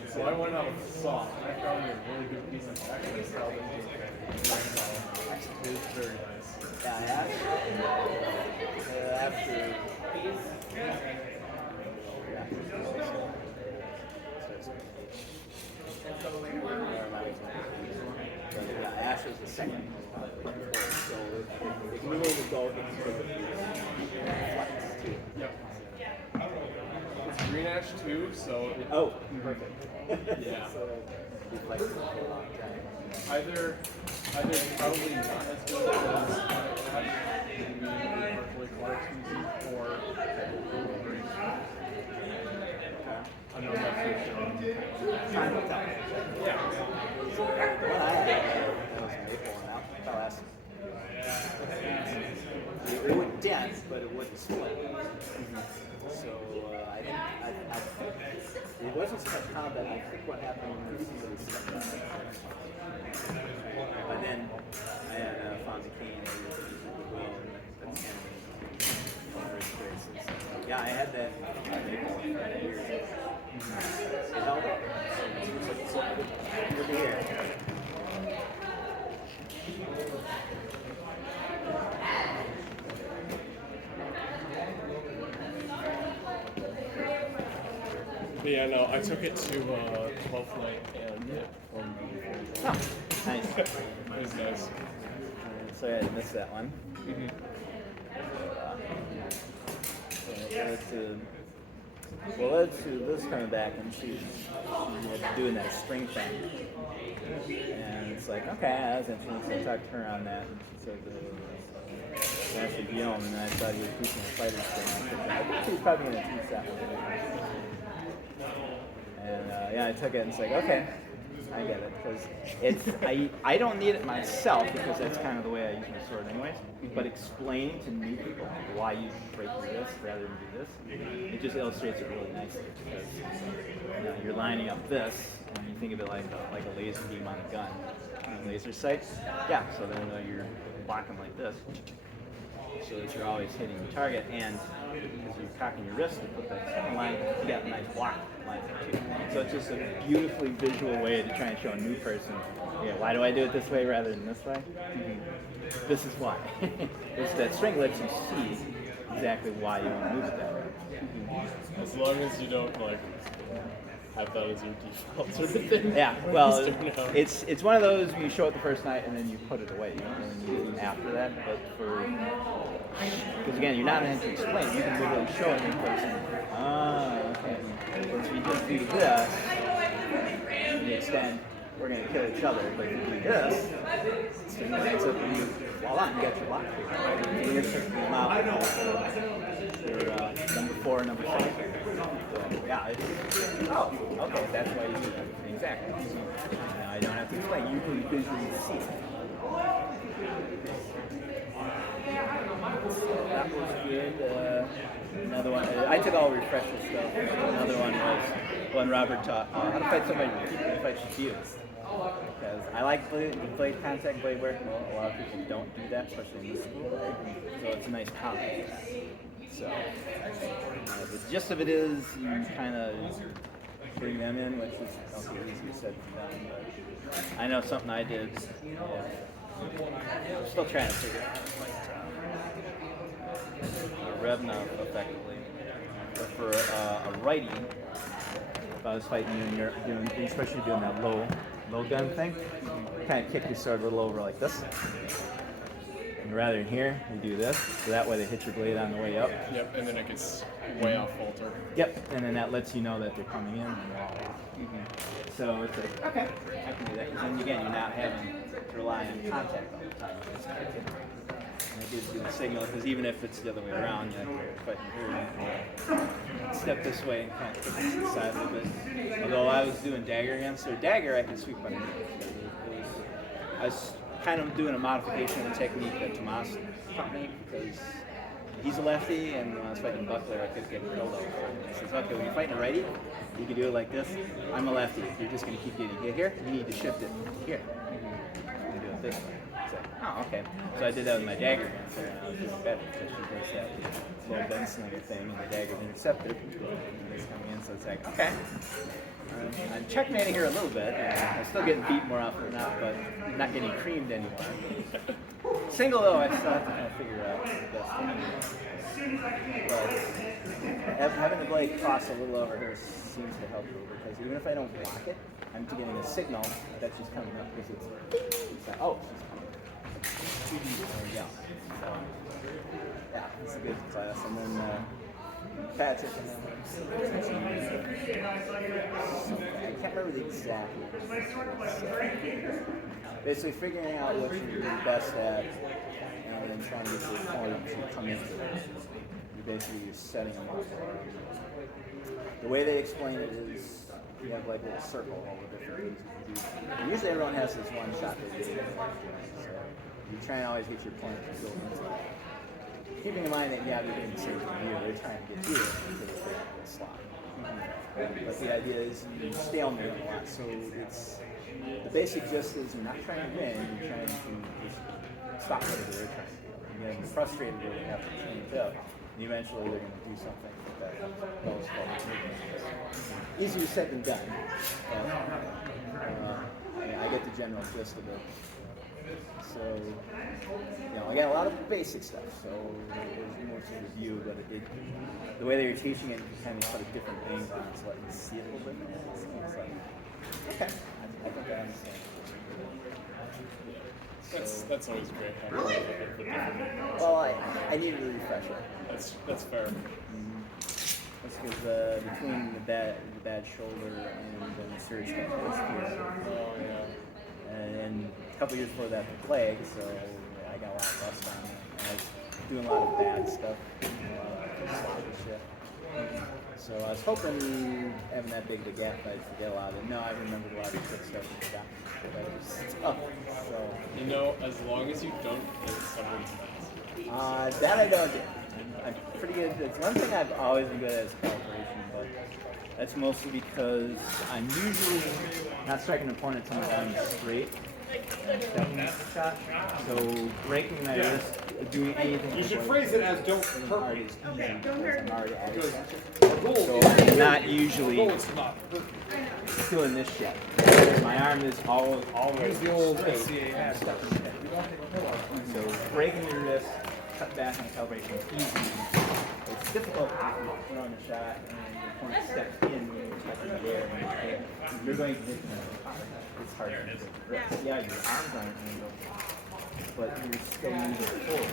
so I went out with saw and I found a really good piece of actually salvaged it. It's very nice. Yeah, after Ash was the second. So if you know the goal, it can take flights too. Yep. It's green ash too, so Perfect. Yeah. So it's like for a long time. Either probably not as good as ash, maybe partially Clark's music, or green. I'm not sure. Time will tell. Yeah. What I had, that was maple, and that last. It wouldn't dent, but it wouldn't split. So I think it wasn't such combat. I think what happened was somebody stepped on it. But then I had Fonzie Kane who was using the wheel, and that's yeah, I had that maple for years. It held up. Good to hear. Yeah, no, I took it to 12th night and hit from Nice. He's nice. So I had to miss that one. Let's do this coming back, and she's doing that string thing. And it's like, okay, that was interesting. So I talked to her on that, and she said, and I said, and I thought he was teaching a fighter string. I think he was probably going to teach that one. And yeah, I took it, and it's like, okay, I get it, because I don't need it myself, because that's kind of the way I use my sword anyways, but explaining to new people why you break this rather than do this, it just illustrates it really nicely, because you're lining up this, and you think of it like a laser beam on a gun, on a laser sight, yeah, so then you're blocking like this, so that you're always hitting the target, and as you're cocking your wrist to put that second line, you got a nice block line too. So it's just a beautifully visual way to try and show a new person, why do I do it this way rather than this way? This is why. That string lets you see exactly why you want to move it that way. As long as you don't have that as your default sort of thing. Yeah, well, it's one of those where you show it the first night and then you put it away. You don't really need it after that, but because again, you're not meant to explain it. You can literally show it in person. Okay. If you just do this, to the extent we're going to kill each other, but if you do this, so voila, you got your lock here. You're checking them out. Your number 4, number 5. So, yeah, okay, that's why you do that. Exactly. Now I don't have to explain. You can visually see it. That was good. Another one. I took all refresher stuff. Another one was one Robert taught how to fight somebody who fights with you. Because I like blade contact, blade work. Well, a lot of people don't do that, especially in this school. So it's a nice combo. So the gist of it is you kind of bring them in, which is easier said than done. But I know something I did. I'm still trying to figure out rev now effectively. But for a righty, if I was fighting you and you're doing, especially doing that low gun thing, you kind of kick your sword a little over like this. And rather than here, you do this, so that way they hit your blade on the way up. Yep, and then it gets way off falter. Yep, and then that lets you know that they're coming in and they're all off. So it's like, okay, I can do that. And again, you're not having to rely on contact all the time. And it gives you the signal, because even if it's the other way around, you're fighting here, you can step this way and kind of kick it to the side a little bit. Although I was doing dagger again, so dagger I can sweep underneath. I was kind of doing a modification of the technique that Tomas taught me, because he's a lefty, and when I was fighting Buckler, I could get killed over. He says, okay, when you're fighting a righty, you can do it like this. I'm a lefty. You're just going to keep getting hit here. You need to shift it here. You do it this way. So, oh, okay. So I did that with my dagger against her, and I was doing better, because she does that little bend slinger thing, and the dagger intercepted, and it's coming in, so it's like, okay. I'm checkmating here a little bit, and I'm still getting beat more often than not, but not getting creamed anymore. Single, though, I still have to kind of figure out the best thing. But having the blade cross a little over her seems to help her, because even if I don't block it, I'm getting a signal that she's coming up, because it's like, oh, she's coming. There we go. So, yeah, it's a good class. And then Patrick and then I can't remember the exact basically figuring out what you're best at and then trying to get your opponent to come into it. You're basically setting them up. The way they explain it is you have like a little circle of all the different things you can do. And usually everyone has this one shot they do. So you try and always get your opponent to go into it. Keeping in mind that they're doing the same thing you, they're trying to get you into the slot. But the idea is you stalemate a lot, so it's the basic gist is you're not trying to win, you're trying to just stop whatever they're trying to do. And then frustrated where they have to change up, and eventually they're going to do something that goes forward. Easier said than done. But, I get the general gist of it. So, again, a lot of basic stuff. So there's more to review, but the way they were teaching it, you kind of put a different angle on it, so let me see it a little bit more. So it's like, okay, I think I understand. That's always great. Having a little bit of a different. Well, I needed a refresher. That's fair. That's because between the bad shoulder and then the serious stuff was here. Oh yeah. And a couple years before that, the plague, so I got a lot of rust on it. And I was doing a lot of bad stuff, sloppy shit. So I was hoping having that big of a gap I'd forget a lot of it. No, I remembered a lot of the good stuff and got better stuff. So You know, as long as you don't hit someone's mask. that I don't do. I'm pretty good. It's one thing I've always been good at is calibration, but that's mostly because I'm usually not striking an opponent until I'm straight. Shot. So breaking my wrist, doing anything. You should phrase it as don't hurt me. I'm already at it. The goal So is I'm not usually the goal is to not hurt. doing this shit. My arm is always Use the old straight. SCA I'm hat. stepping ahead. So breaking your wrist, cut back on calibration is easy. It's difficult if you're throwing a shot and your opponent steps in when you're touching the air and you're going to hit them. It's hard to hit. Yeah, your arms aren't angled, but you're still moving forward.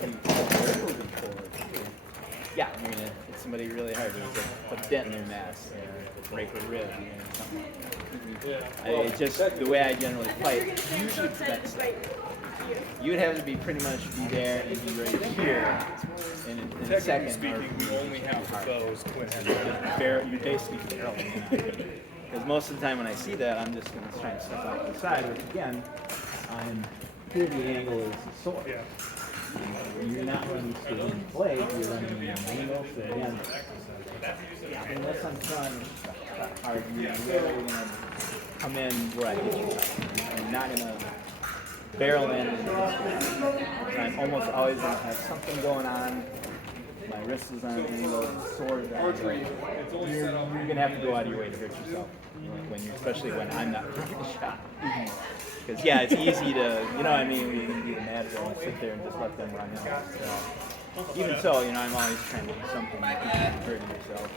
You're moving forward. Yeah, I mean, if somebody really hard, you put a dent in their mask or break a rib, or something. It's just the way I generally fight usually prevents that. You would have to be pretty much be there and be right here in a Technically second. speaking, we only have those Quinn has. You basically barely. Because most of the time when I see that, I'm just going to try and step out the side. But again, here the angle is the sword. Yeah. You're not running straight in play, you're running in an angle. So again, unless I'm trying hard, you're really going to come in where I hit you. I'm not going to barrel in. I'm almost always going to have something going on. My wrist is on an angle, sword is on an angle. You're going to have to go out of your way to hurt yourself, especially when I'm not throwing a shot. Because yeah, it's easy to, you know what I mean, when you can be the mad one, sit there and just let them run in. So, even so, I'm always trying to do something to keep you from hurting yourself.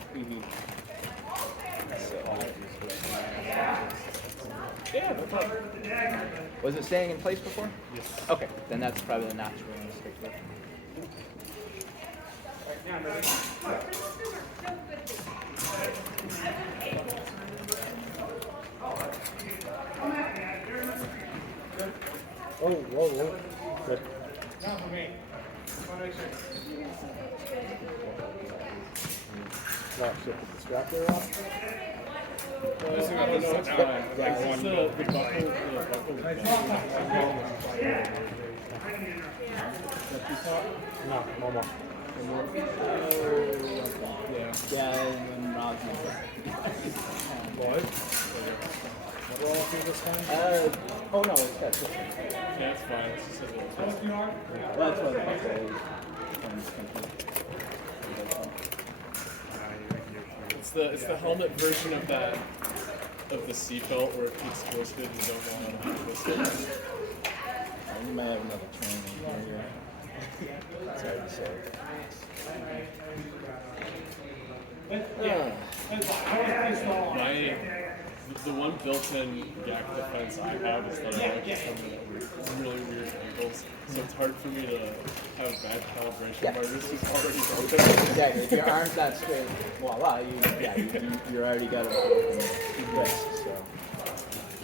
Yeah, no problem. Was it staying in place before? Yes. Okay, then that's probably the notch we're going to stick with. Oh, whoa, whoa. Good. Not for me. Not shit with the strap there off. This is gonna sit down like It's one. the No, no more. Yeah, when Rob's Boys? What all through this one? oh no, it's that. Yeah, it's fine. It's just a little That's what the buckle is. It's the helmet version of the seatbelt where it keeps twisted and you don't know how to twist it. You might have another training here. It's hard to say. The one built-in yak defense I have is that I like some really weird angles, so it's hard for me to have bad calibration. My wrist is already broken. Exactly. If your arm's not straight, voila, you already got a wrist. So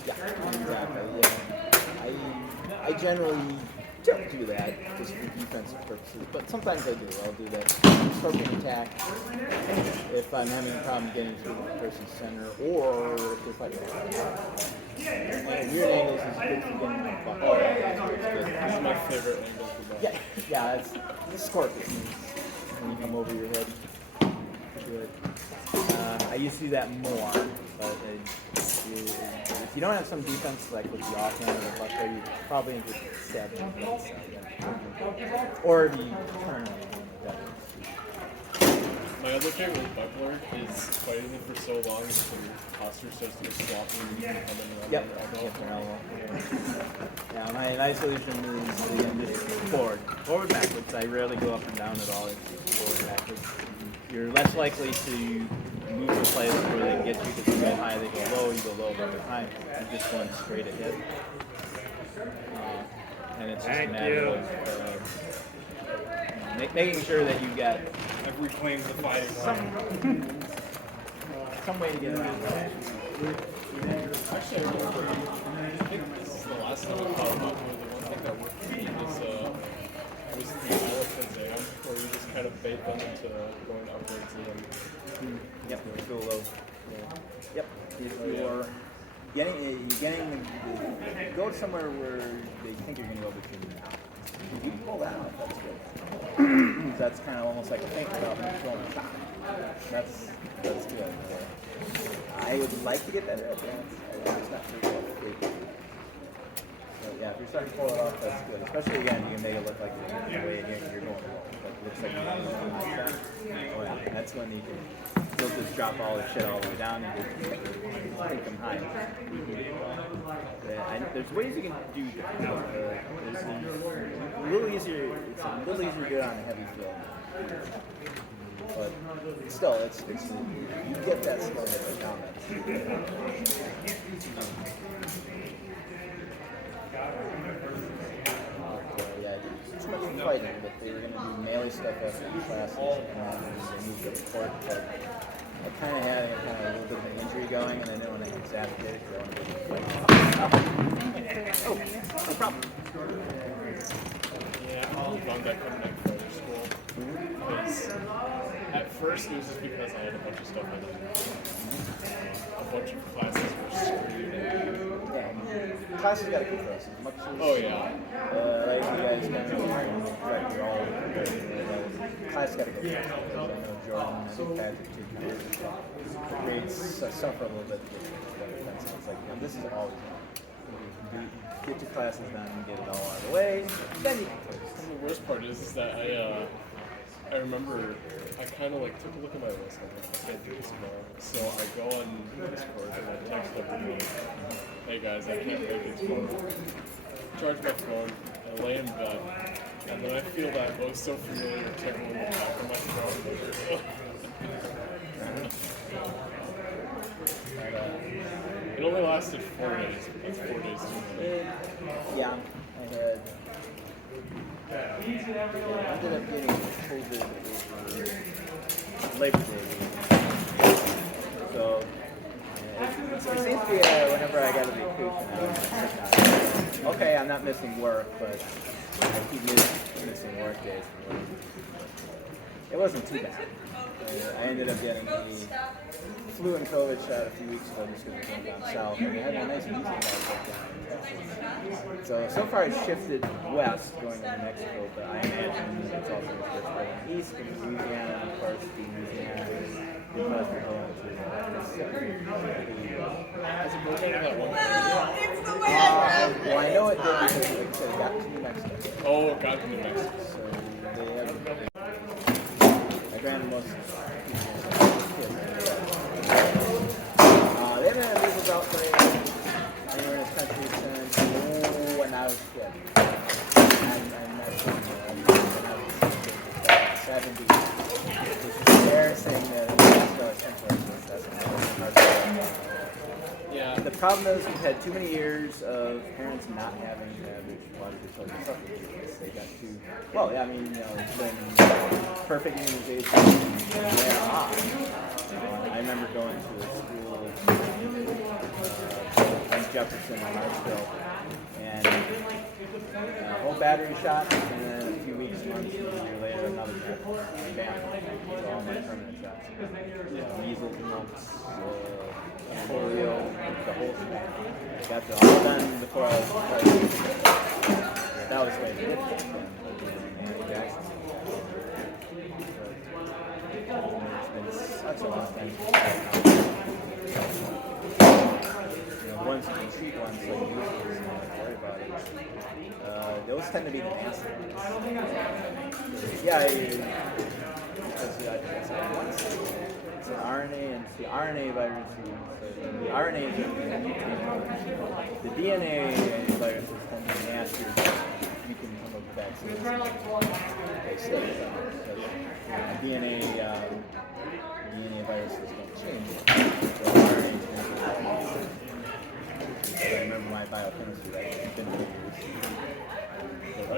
yeah, exactly. Yeah, I generally don't do that just for defensive purposes, but sometimes I do. I'll do that stroking attack if I'm having a problem getting through the person's center, or if they're fighting. And weird angles is good for getting the butt. Oh, This is my favorite angle for that. yeah, it's scorpion. When you come over your head. Good. I used to do that more, but if you don't have some defense like with the offhand or the buckler, you probably need to stab him. Or if you turn him. My other favorite buckler is fighting it for so long until your posture starts to get sloppy and you can come in around Yep. your elbow. Yeah, my solution is again just forward backwards. I rarely go up and down at all. It's forward backwards. You're less likely to move the players where they can get you because you go high, they go low, you go low all the time. You're just going straight ahead. and it's just a Thank matter you. of making sure that you've got I've reclaimed the fighting some way to get around that. Actually, I think this is the last time I thought about it. The one thing that worked for me was the IELTS exam, where you just kind of bait them into going upwards and then. Yep, go low. Yep, if you're getting go somewhere where they think you're going to go between. If you pull that off, that's good. That's kind of almost like a think about throwing a shot. That's good. I would like to get better at that. It's not very well. So yeah, if you're starting to pull it off, that's good. Especially again, you can make it look like you're way in here and you're going low. Like it looks like you're going on like that. Oh yeah, that's when you can. You'll just drop all the shit all the way down and just take them high. There's ways you can do that. It's a little easier. It's a little easier to get on a heavy field. But still, it's you get that skill hit down. Yeah, it's too much fighting, but they were going to do melee stuff after the classes, and they moved up the court. But I kind of had a little bit of an injury going, and I didn't want to exacerbate it, so I wanted to fight. Oh, no problem. Yeah, I was bummed I couldn't make further school. Because at first it was just because I had a bunch of stuff I didn't do. A bunch of classes were screwed. Yeah, classes got to go for us as much as. Oh yeah. Like you guys kind of right, you're all class got to go for us. I know Jordan and Patrick too kind of grades suffer a little bit with defense. It's like, this is always get your classes done and get it all out of the way, then you can focus. And the worst part is that I remember I kind of like took a look at my list. I'm like, I can't do this tomorrow. So I go on Discord and I text everyone, hey guys, I can't make it tomorrow. Charge my phone, I lay in bed, and then I feel that oh so familiar tingle in the back of my throat. It only lasted 4 days. That's 4 days too many. Yeah, I had. I ended up getting COVID over Labor Day. So, it seems to be whenever I got a vacation, I was sick on it. Okay, I'm not missing work, but I keep missing work days. It wasn't too bad. I ended up getting the flu and COVID shot a few weeks ago just because we went down south. And we had a nice easy guys down in Texas. So far it's shifted west going into Mexico, but I imagine it's also going to shift going east in Louisiana, and of course Louisiana is the most going to Has it broken into that one? well, I know it did because like I said, it got to New Mexico. Oh, it got to New Mexico. So they have. My grandma's they haven't had a music out for anywhere in this country since when I was a kid. I'm not sure when I was 70s. It's embarrassing that it's Yeah. The problem is we've had too many years of parents not having to have a lot of their children suffer with this. They got too, well, I mean, it's been perfect immunization. I remember going to a school in Jefferson in Marshville, and a whole battery shot, and then a few weeks, months, a year later, another shot. And bam, all my permanent shots. Measles, mumps, polio, the whole thing. I got it all done before I was that was way good. It's been such a long time. Once you can treat one, so you don't worry about it. Those tend to be the nasty ones. Yeah, because it's an RNA, and it's the RNA virus. The RNA is the DNA viruses tend to be nastier. You can come up with vaccines. They stay. DNA viruses don't change. So RNA is going to be I remember my biochemistry, that's been 2 years.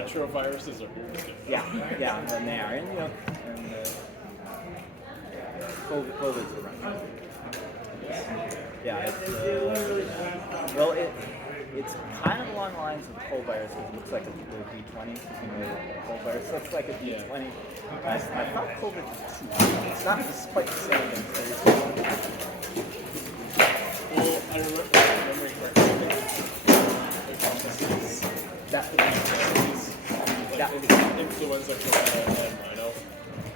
retroviruses are good. Yeah, and they are, and COVID's around. Yeah, it's kind of along the lines of the whole virus because it looks like a B20. The whole virus looks like a B20. I thought COVID was too. It's not quite the same as Well, I remember correctly. Influenza, corona, and rhino.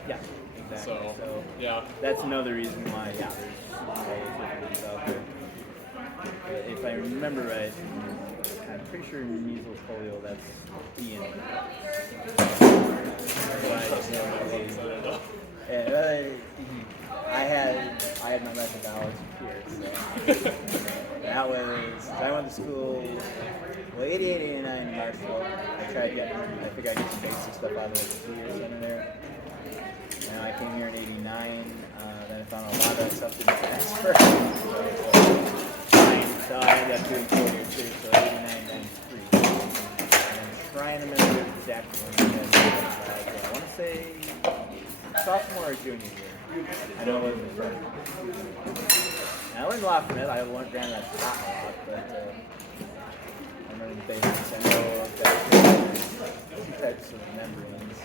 Yeah, exactly. So yeah, that's another reason why. Yeah, there's all those out there. If I remember right, I'm pretty sure measles, polio, that's Ian. I had my methodology here, so that was, I went to school, 88, 89 in Marshall. I figured I'd get some basic stuff out of the 2 years center there. And I came here in 89, then I found a lot of stuff didn't transfer. So I ended up doing 4 years too, so 89, 93. And I'm trying to remember exactly when I want to say sophomore or junior year. I know it wasn't the freshman. And I learned a lot from it. I learned, granted, I forgot a lot, but I remember the basics. I know that there's 2 types of membranes,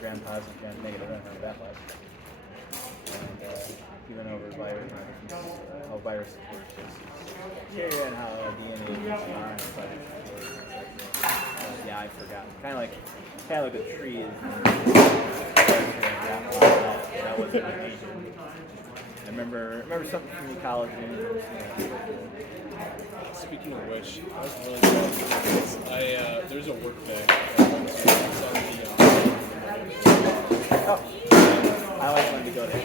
gram-positive, gram-negative. I don't remember that much. And he went over how viruses work, bacteria, and how DNA is RNA viruses. Yeah, I forgot. Kind of like a tree is. That wasn't my major. I remember something from ecology. Speaking of which, I was really glad because there's a work day. Oh, I always wanted to go there.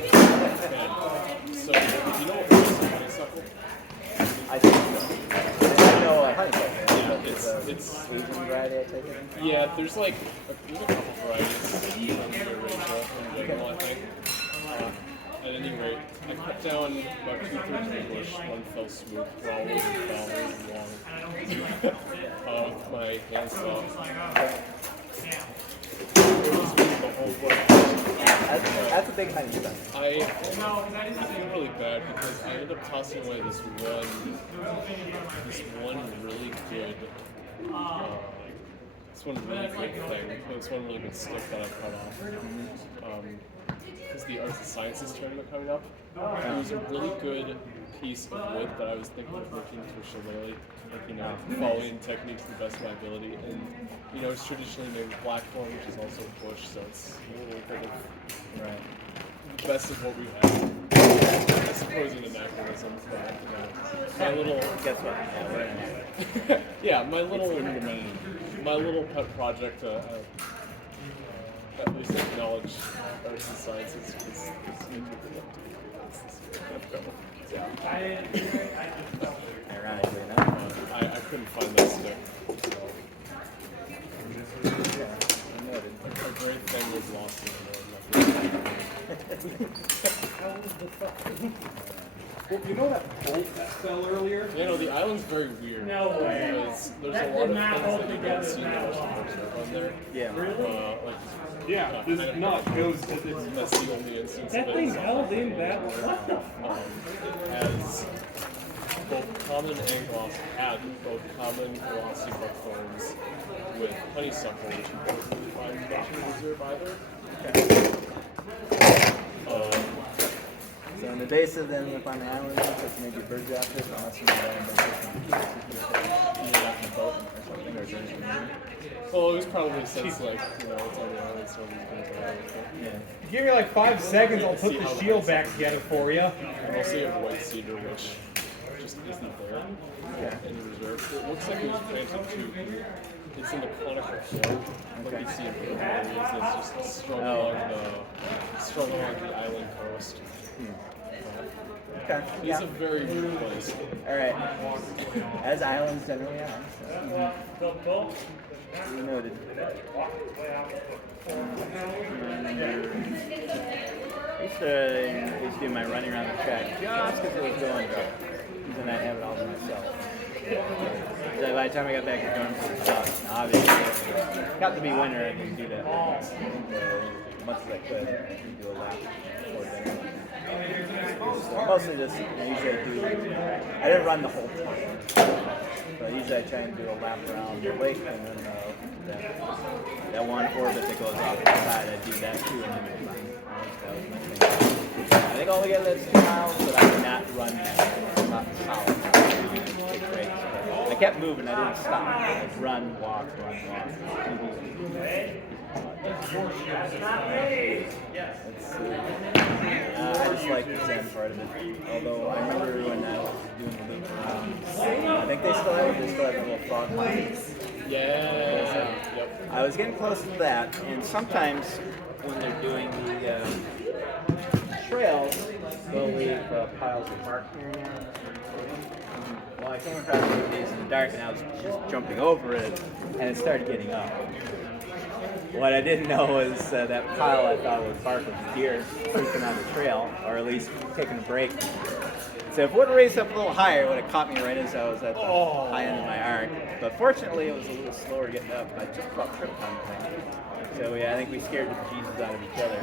So, do you know what honeysuckle? I think so. I know honeysuckle. Yeah, it's Asian variety, I take it. Yeah, there's like a couple varieties from the Arabia and Wiggum, I think. At any rate, I cut down about 2/3 of the bush, one fell swoop, raw wood and flowers long, with my hand saw. That's a big honey stuff. I feel really bad because I ended up tossing away this one really good stick that I cut off. Because the Arts and Sciences tournament coming up, it was a really good piece of wood that I was thinking of making to a shillelagh, following techniques to the best of my ability. And it's traditionally made with blackthorn, which is also bush, so it's a little bit of the best of what we have. I suppose an anachronism, but my little guess what? yeah, my little pet project to at least acknowledge arts and sciences is ironically enough. I couldn't find that stick. So. A great thing was lost in the Well, you know that bolt that fell earlier? the island's very weird. No way. There's a lot of things that you don't see in the ocean on there. Yeah. Yeah, this nut goes to this. That's the only instance That of it. thing held in that. What the fuck? Has both common and glossy, had both common glossy buckthorns with honeysuckle, which you don't really find much in the reserve either. So in the base of them, up on the island, it's maybe bird droppers, unless you know that in a boat or something, or something. Well, it was probably since like, it's on the island, so we can Yeah. Give me like 5 seconds, I'll put the shield back together for you. And also you have white cedar, which just isn't there in the reserve. It looks like it was planted to, it's in the conical form, like you see in purple areas, and it's just strung along the island coast. Okay. It's a very weird place. Alright. As islands generally are. So. We noted. I used to do my running around the track just because it was going good. And then I'd have it all to myself. So by the time I got back to going for the stuff, obviously, kind got to be winter, I can do that as much as I could. Do a lap before dinner. So mostly just usually I didn't run the whole time. So usually I try and do a lap around the lake, and then that one orbit that goes off the side, I do that too. And then that was my thing. I think I only get that's 2 miles, but I did not run not solid. Take breaks. But I kept moving. I didn't stop. I just run, walk, run, walk. I just like the zen part of it. Although I remember when I was doing the loop around, I think they still have the little Falcon. Yeah. Yep. I was getting close to that, and sometimes when they're doing the trails, they'll leave piles of bark here and there. Well, I came across one of these in the dark, and I was just jumping over it, and it started getting up. What I didn't know was that pile I thought was bark of deer sleeping on the trail, or at least taking a break. So if it would have raised up a little higher, it would have caught me right as I was at the high end of my arc. But fortunately, it was a little slower getting up. I just about tripped on the thing. So yeah, I think we scared the bejesus out of each other.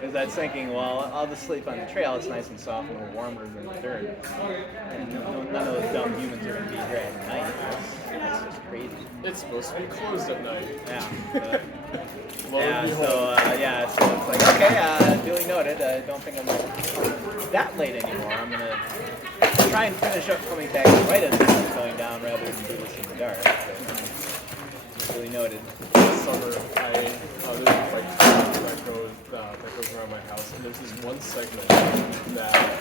Because I was thinking, well, I'll just sleep on the trail. It's nice and soft and a little warmer than the dirt. And none of those dumb humans are going to be here at night. That's just crazy. It's supposed to be closed at night. Yeah. So it's like, okay, duly noted. I don't think I'm that late anymore. I'm going to try and finish up coming back right as the sun's going down rather than do this in the dark. So, duly noted. This summer, there's like that goes around my house, and there's this one segment that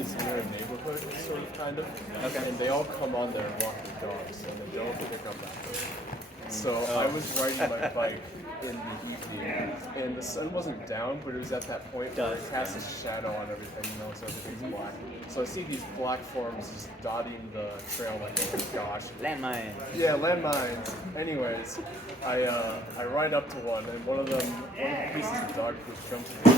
is near a neighborhood, sort of, kind of. Okay. And they all come on there and walk their dogs, and they don't pick up after. So I was riding my bike in the evening, and the sun wasn't down, but it was at that point where it casts a shadow on everything, so everything's black. So I see these black forms just dotting the trail like, oh my gosh. Landmines. Yeah, landmines. Anyways, I ride up to one, and one of the pieces of dog food jumps in.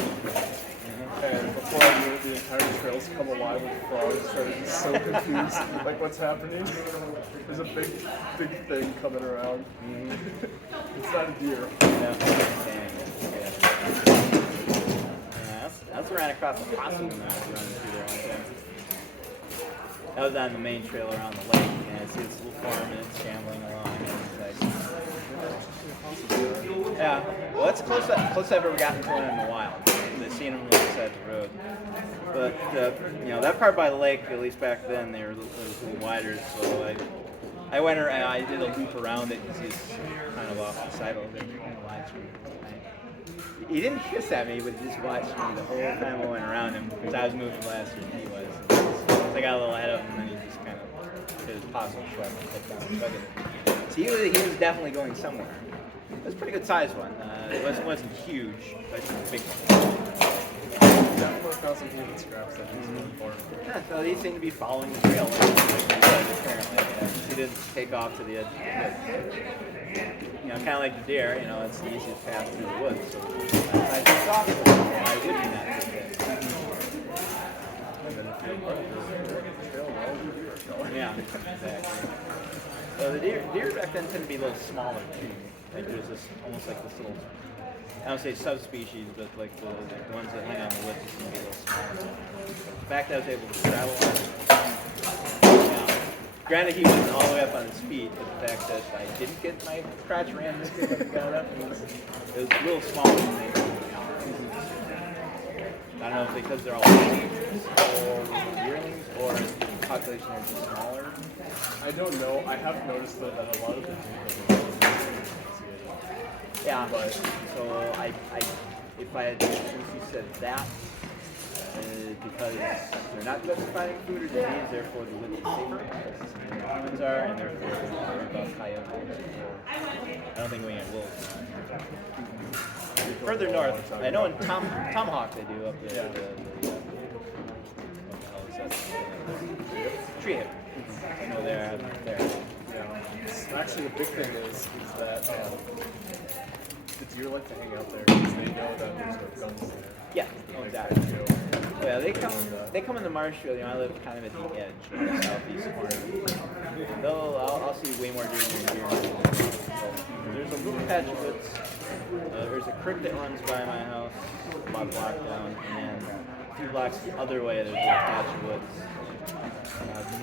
And before I knew it, the entire trail's come alive with frogs, so I'm just so confused. Like, what's happening? There's a big thing coming around. It's not a deer. Yeah, that's ran across the possum when I was running through there one time. That was on the main trail around the lake, and I see this little farm and it's shambling along. And it's like, yeah, well, that's the closest I've ever gotten to one in the wild. I've seen them on the side of the road. But that part by the lake, at least back then, they were a little wider. So I went around, I did a loop around it because he's kind of off the side a little bit. Kind of watched me. He didn't hiss at me, but he just watched me the whole time I went around him because I was moving faster than he was. So I got a little ahead of him, and then he just kind of did his possum shrug and kept on chugging. So he was definitely going somewhere. It was a pretty good sized one. It wasn't huge, but it was a big one. Definitely found some human scraps that he's looking for. Yeah, so he seemed to be following the trail like he would, apparently. He didn't take off to the edge of the woods. Kind of like the deer, it's the easiest path through the woods. So I took off with him, why wouldn't he not take it? And then if you're part of the trail, all the deer are going. Yeah, exactly. So the deer back then tend to be a little smaller too. Like there's this, almost like this little, I don't say subspecies, but like the ones that hang on the woods seem to be a little smaller. The fact that I was able to travel on it, granted he wasn't all the way up on his feet, but the fact that I didn't get my crotch rammed as good as I got up, it was a little smaller than me. I don't know if because they're all yearlings or the population are just smaller. I don't know. I have noticed that a lot of the Yeah, but so if I had, since you said that, because they're not justifying food or disease, therefore the living safer as humans are, and therefore they're worried about coyotes. I don't think we get wolves. Further north, I know in Tomahawk they do up there. What the hell is that? Tree hip. I know they're there. Yeah. Actually, the big thing is that the deer like to hang out there because they know that there's no guns there. Yeah, exactly. Yeah, they come in the marsh field. I live kind of at the edge, on the southeast corner. I'll see way more deer than deer. patch of woods. There's a creek that runs by my house, about a block down, and then a few blocks the other way there's a patch of woods.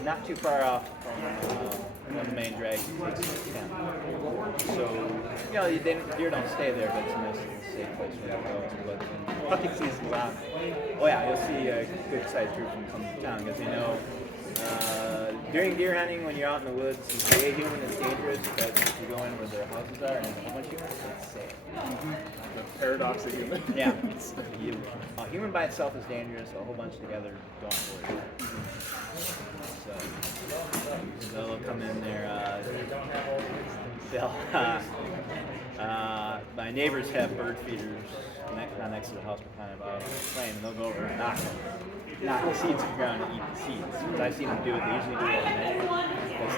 Not too far off from the main drag takes camp. So, you know, deer don't stay there, but it's a nice little safe place for them to go. But when hunting season's on, oh yeah, you'll see a good sized group from come to town because they know during deer hunting when you're out in the woods, a human is dangerous, but if you go in where their houses are and there's a whole bunch of humans, it's safe. The paradox of human. Yeah, a human by itself is dangerous, a whole bunch together don't worry. So they'll come in there. My neighbors have bird feeders next to the house we're kind of playing, and they'll go over and knock the seeds to the ground and eat the seeds. Because I've seen them do it. They usually do it at night because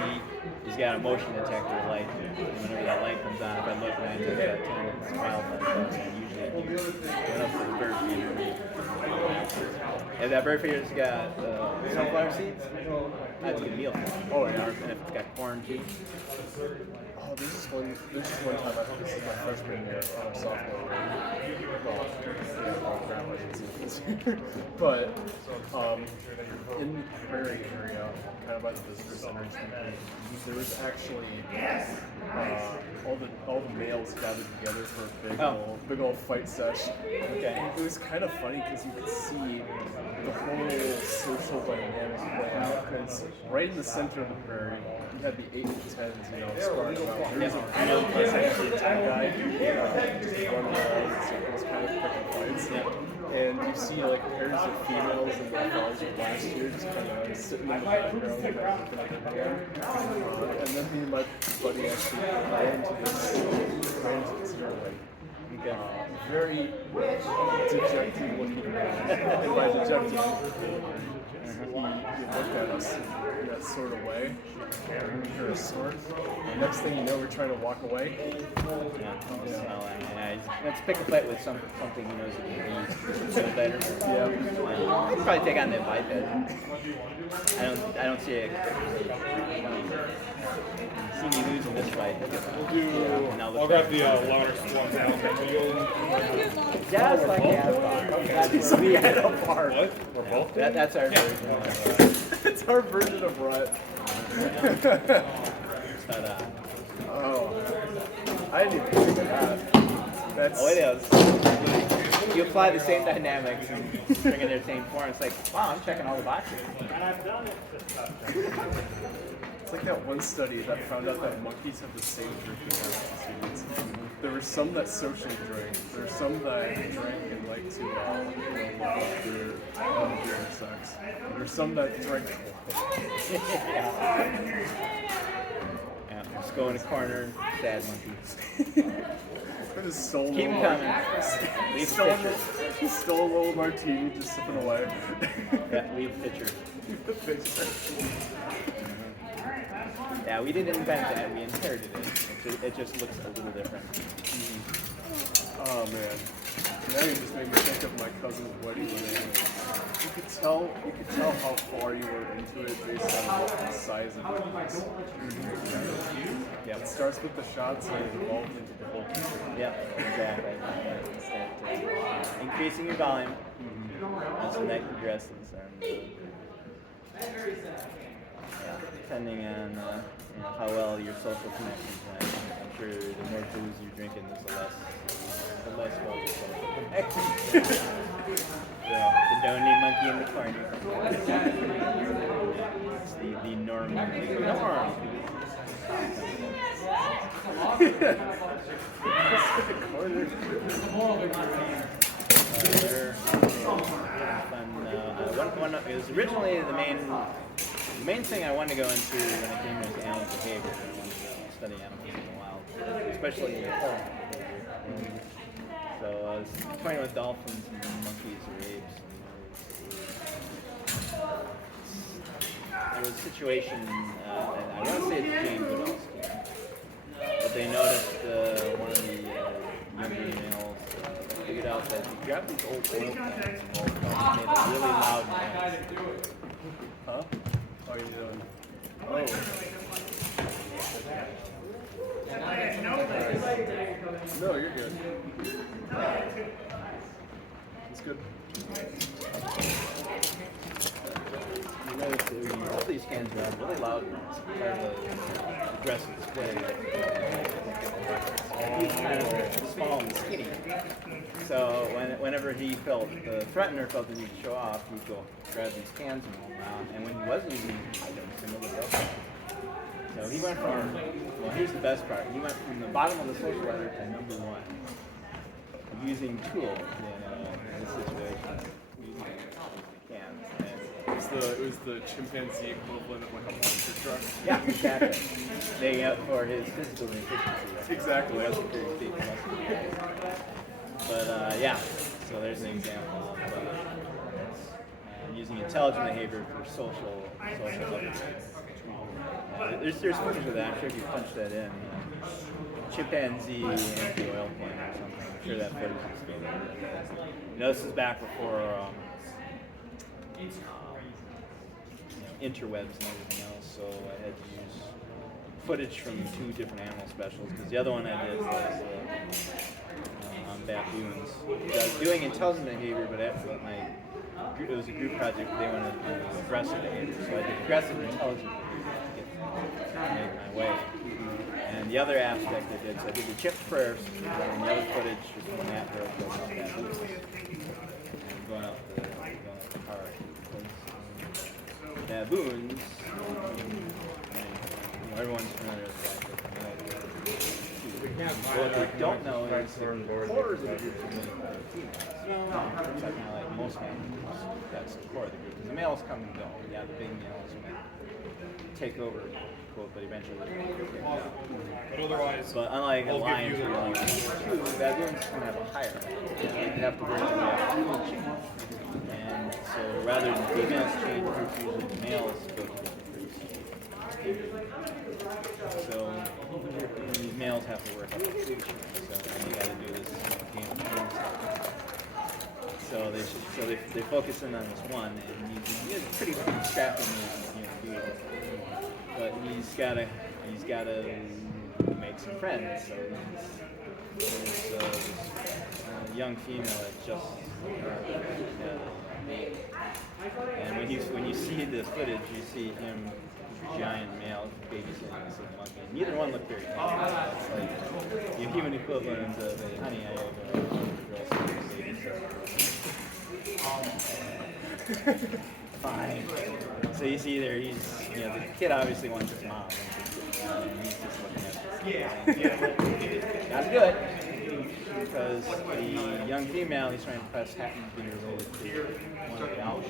he's got a motion detector light, and whenever that light comes on, if I look 9 times out of 10, it's wildlife. And usually I went up to the bird feeder. If that bird feeder's got sunflower seeds, that's a good meal for them. Oh yeah, and if it's got corn too. Oh, this is one time, I think this is my freshman year, sophomore year. Well, grandma isn't this year. But in the prairie area, kind of by the visitor center, there was actually all the males gathered together for a big old fight sesh. Okay. It was kind of funny because you could see the whole social dynamic play out. Because right in the center of the prairie, you had the 8 and 10s, you know, sparring out. There's a real actually a 10 guy, just running around in circles, kind of picking fights. And you see like pairs of females and the fellas of last year just kind of sitting in the background, kind of looking at everyone. And then me and my buddy actually ran into this like very dejected looking man. And by dejected, he looked at us in that sort of way. You're a sort. And next thing you know, we're trying to walk away. Let's pick a fight with something he knows he can use better. Yeah. I'd probably take on that biped. I don't see me losing this fight. I'll grab the louder one down. Just like that's where we had a part. What? We're both doing? That's our version of Rut. It's our version of Rut. I didn't even think of that. Oh, it is. You apply the same dynamics and bring in their same form. It's like, wow, I'm checking all the boxes. It's like that one study that found out that monkeys have the same drinking habits as humans. There were some that socially drank. There were some that drank and like to look up during sex. There were some that drank. Just go in a corner and sad monkey. Keep him coming. He stole a little martini, just sipping away. Yeah, leave picture. Yeah, we didn't invent that, we inherited it. It just looks a little different. Oh man. Now you just made me think of my cousin's wedding ring. You could tell how far you were into it based on the size of the piece. Yeah, it starts with the shots and it evolves into the whole picture. Yeah, exactly. Increasing your volume. As the night progresses. Depending on how well your social connections are. I'm sure the more booze you're drinking, the less well your social connections. The donut monkey in the corner. It's the norm. It was originally the main thing I wanted to go into when I came here was animal behavior. I wanted to study animals in the wild, especially so I was toying with dolphins and monkeys or apes. There was a situation, and I want to say it's James Woodall's team, but they noticed one of the younger males figured out that if you grab these old plants and old plants, made a really loud noise. Huh? How are you doing? Oh. No, you're good. It's good. You notice that all these cans are really loud ones. Part of the aggressive display. He's kind of small and skinny. So whenever he felt, the threatener felt the need to show off, he'd go grab these cans and roll around. And when he wasn't using items, he would go. So he went from, well, here's the best part. He went from the bottom of the social ladder to number one. Using tools in this situation. Using cans. And It was the chimpanzee equivalent of like a monster truck. yeah, exactly. Making up for his physical inefficiency. Exactly. He wasn't very big muscle. But yeah, so there's an example of using intelligent behavior for social upgrades. There's footage of that. I'm sure if you punch that in, chimpanzee anti-oil can or something. I'm sure that footage is available. You know, this is back before interwebs and everything else, so I had to use footage from 2 different animal specials, because the other one I did was on baboons. I was doing intelligent behavior, but after it was a group project, they wanted to do aggressive behavior, so I did aggressive intelligent behavior to make my way. And the other aspect I did, so I did the chip first, and the other footage was from that where I was going up baboons. And going up the car. Baboons, everyone's familiar with that. What they don't know is quarters of the group are made by females. It's kind of like most animals, that's the core of the group. Because the males come and go. Yeah, the big males might take over, quote, but eventually they go. But otherwise, But unlike a I'll lion, give you where you have 2, baboons can have a higher. They have to work their way up 2 chains. And so rather than females change groups, usually the males go to different groups. So these males have to work up a food chain. So and they got to do this game of chains. So they focus in on this one, and he's pretty scrappy dude. But he's gotta make some friends. So there's this young female that just. And when you see the footage, you see him, giant male, babysitting this little monkey. Neither one looked very happy. It's like the human equivalent of a honey I over fine. So you see there, the kid obviously wants his mom. And he's just looking at this. Got to do it. Because the young female he's trying to impress happens to be related to one of the owls.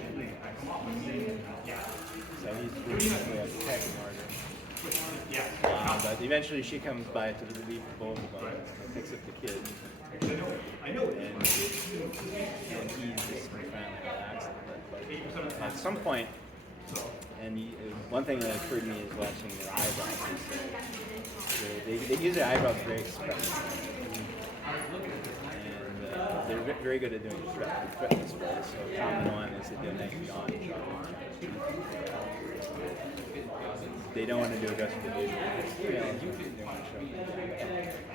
So he's really a pecking order. But eventually she comes by to the relief of both of them and picks up the kid. And he's just trying to relax a little bit. But at some point, one thing that occurred to me is watching their eyebrows. They use their eyebrows very expressively. And they're very good at doing threat displays. So common one is they do a nice yawn shot. They don't want to do aggressive behavior because they want to show them.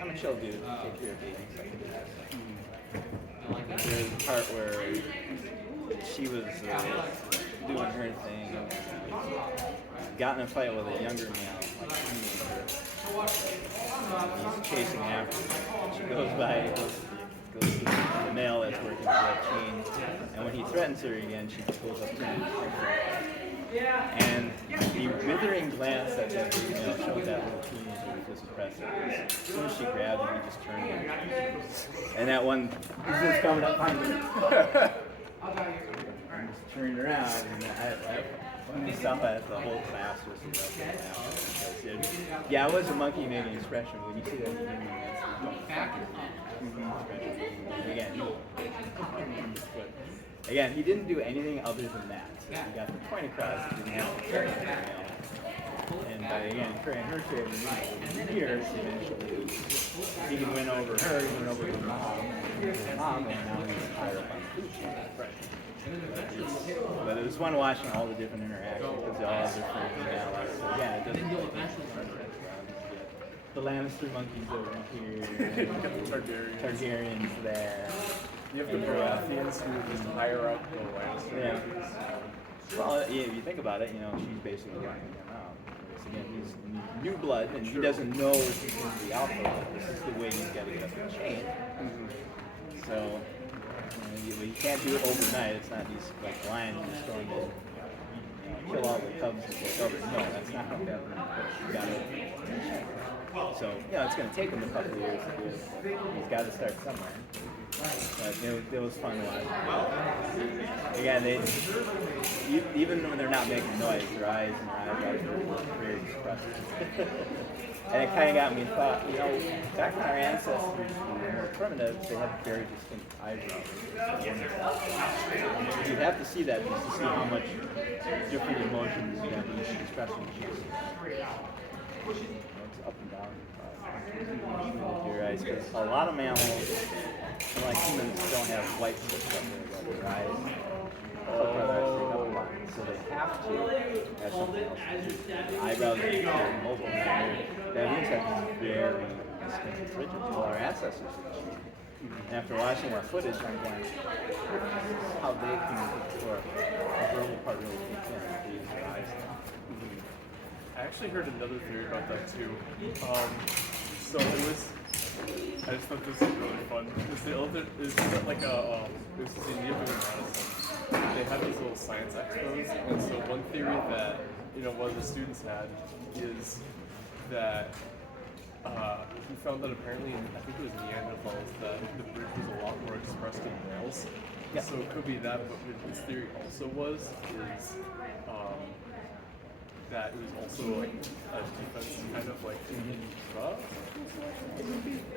I'm a chill dude. Take care of babies. There's a part where she was doing her thing. Got in a fight with a younger male, like a teenager. He's chasing after her. She goes by, goes to the male that's working that chain, and when he threatens her again, she pulls up to him. And the withering glance that that female showed that little teenager was just impressive. As soon as she grabbed him, he just turned him. And that one, he's just coming up behind him. I'm just turning around, and I saw that the whole class was laughing. Yeah, it was a monkey making expression. When you see that human, that's again, he didn't do anything other than that. So he got the point across. He didn't have to carry anything else. And by again carrying her to every years, eventually he can win over her, he can win over her mom, and now he's higher up on the food chain. But it was fun watching all the different interactions because they all have different personalities. So yeah, it doesn't really the Lannister monkeys over here, Targaryens there. You have the Baratheons who just hire out the Lannister Yeah. monkeys. Well, yeah, if you think about it, you know, she's basically running him out. Because again, he's new blood, and he doesn't know if he's going to be alpha. But this is the way he's got to get up the chain. So, you can't do it overnight. It's not these like lions just going to kill all the cubs and take over. No, that's not how it happens. You got to. So, it's going to take him a couple of years to do it. He's got to start somewhere. But it was fun to watch. Again, even when they're not making noise, their eyes and their eyebrows are very expressive. And it kind of got me thought, back when our ancestors were more primitive, they had very distinct eyebrows. You'd have to see that just to see how much different emotions you have each expression. It's up and down. Your eyes, because a lot of mammals, like humans, don't have white spots up there, their eyes. So they have to have something else. Eyebrows are very mobile. That insect is very distinct rigid. Well, our ancestors did. And after watching our footage, I'm going, this is how they communicate before the verbal part really kicks in. They use their eyes. I actually heard another theory about that too. So it was, I just thought this was really fun. This is like this is in New Madison. They had these little science expos, and so one theory that one of the students had is that he found that apparently in, I think it was Neanderthals, that the bridge was a lot more expressed in males. Yeah. So it could be that, but what his theory also is that it was also like a defense kind of like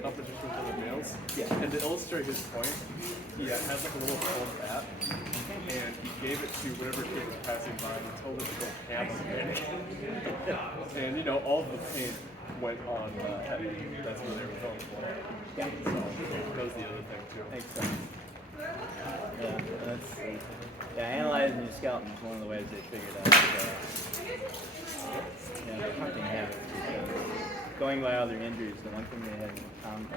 competition with other males. Yeah. And to illustrate his point, he had like a little foam bat, and he gave it to whatever kid was passing by and told him to go ham on it. And all of the paint went on heavy. That's where they were going for. Yeah. So that was the other thing too. Makes sense. Analyzing your skeleton is one of the ways they figured out their hunting habits. Going by all their injuries, the one thing they had in common,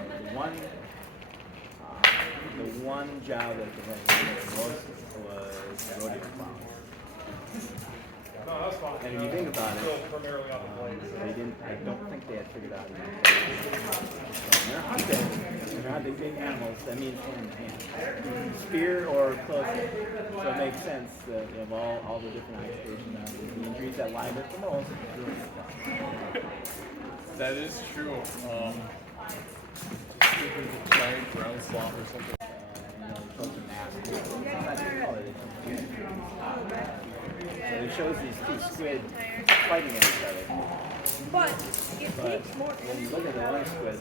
the one job that they had the most was rodeo clowns. And if you think about it, they didn't. I don't think they had figured out. When they're hunting big animals, that means hand to hand, spear or close. So it makes sense that of all the different occupations, the injuries that lie with the most. That is true. A giant ground sloth or something. So it shows these two squid fighting at each other. But it takes more. When you look at the one squid,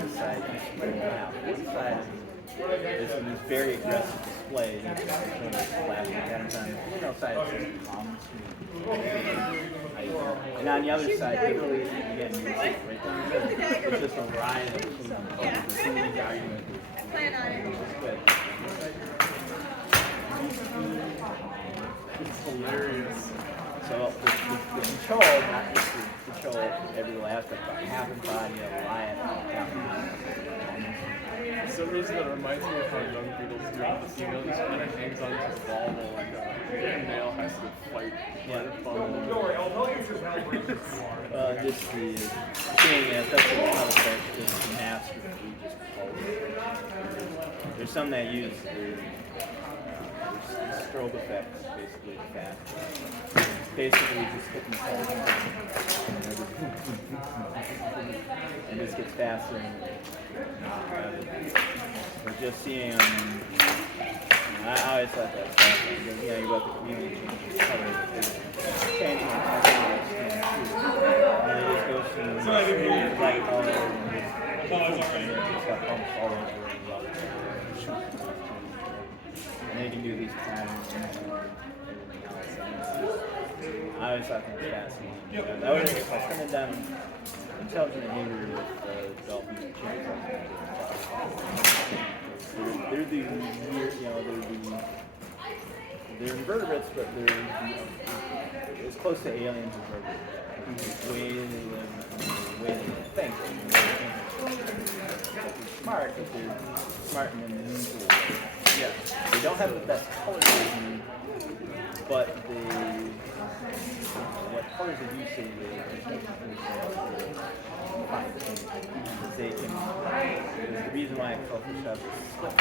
this side is split in half. This side is in this very aggressive display. Side is just calm. And on the other side, literally, again, you see it right there. It's just a riot of It's hilarious. So the control, not just to control every little aspect, but half the body of a lion. For some reason, that reminds me of how young beetles do it. The female just kind of hangs onto the ball while like the male has to fight. Don't worry, I'll tell you just how brave you are. Just seeing that's the concept is the master that we just call it. There's some that use strobe effects, basically fast. Basically, just hit themselves and this gets faster. But just seeing I always thought that was fascinating. You got the community changing the and it just goes from light color and it's got bumps all over the and they can do these patterns and everything else. I always thought that was fascinating. I would have kind of done intelligent behavior with dolphins and chimpanzees. They're the weird, they're the they're invertebrates, but they're as close to aliens as they're the way they live, and the way they think. And the way they think. They're smart, but they're smart in an unusual way. Yeah. They don't have the best color vision, but what colors did you say they find? Because they can. The reason why cuttlefish have this slip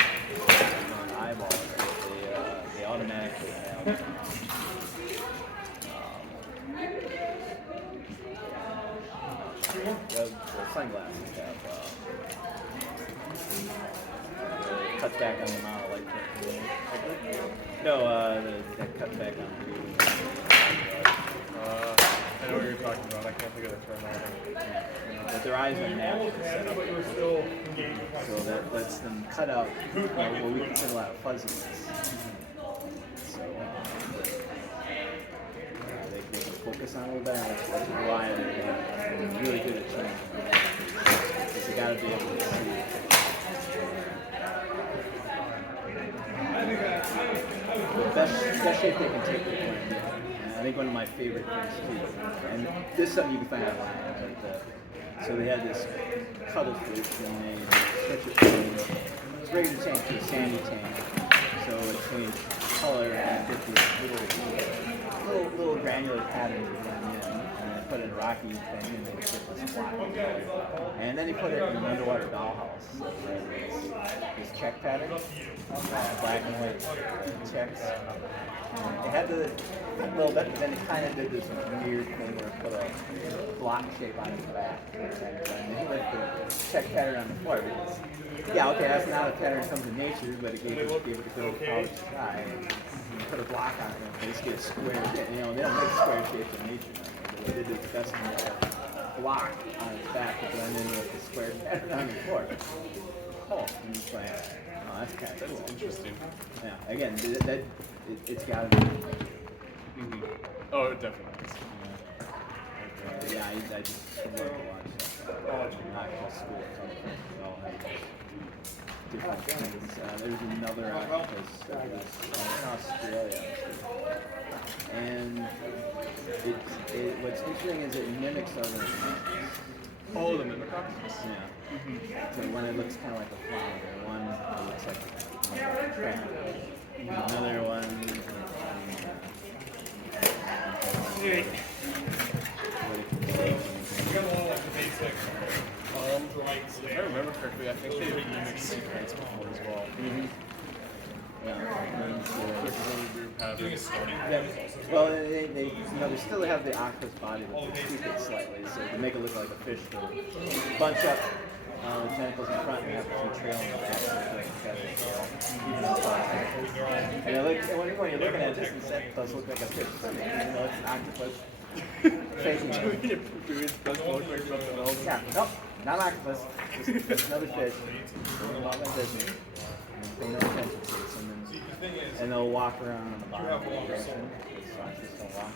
on an eyeball is that they automatically have. The sunglasses have cuts back on the amount of light. No, that cuts back on the. I know what you're talking about. I can't think of the term either. But their eyes are naturally set up. So that lets them cut out what we consider a lot of fuzziness. So they can focus on it a little better, and that's why they're really good at training. Because you got to be able to see. The best shape they can take the point. I think one of my favorite things too, and this is something you can find online, but so they had this cuttlefish and they switch it from it's ready to change to a sandy tank, so it changed color and get these little granular patterns that went in, and they put it in a rocky thing and they get this black color. And then he put it in an underwater dollhouse, so this check pattern, black and white checks. It had a little bit, but then it kind of did this weird thing where it put a block shape on its back. And he left the check pattern on the floor. Yeah, okay, that's not a pattern that comes in nature, but it gave it a good polished sky. And put a block on it, and basically a square. You know, they don't make square shapes in nature anymore, but they did its best to make a block on its back to blend in with the square pattern on the floor. Oh, and it's like, oh, that's kind of cool. Interesting. Yeah, again, it's got to be. Mm-hmm. Oh, it definitely is. Yeah, I just love to watch that. Not all school, they all have different things. There's another octopus that was in Australia. And what's interesting is it mimics other animals. Oh, the mimic octopus? Yeah. Mm-hmm. So one it looks kind of like a flower, one it looks like a crab. Another one. If I remember correctly, I think they mimic sea kites before as well. Mm-hmm. Doing a starting. Yeah. Well, they still have the octopus body, but they tweak it slightly, so to make it look like a fish. They bunch up the tentacles in front and have some trail in the back, so it has a tail. And when you're looking at this, it does look like a fish. You know, it's an octopus. Shaking it. It does look like something else. Yeah, nope, not an octopus. Just another fish. Going about my business. Pay no attention to it. And they'll walk around on the bottom of the ocean.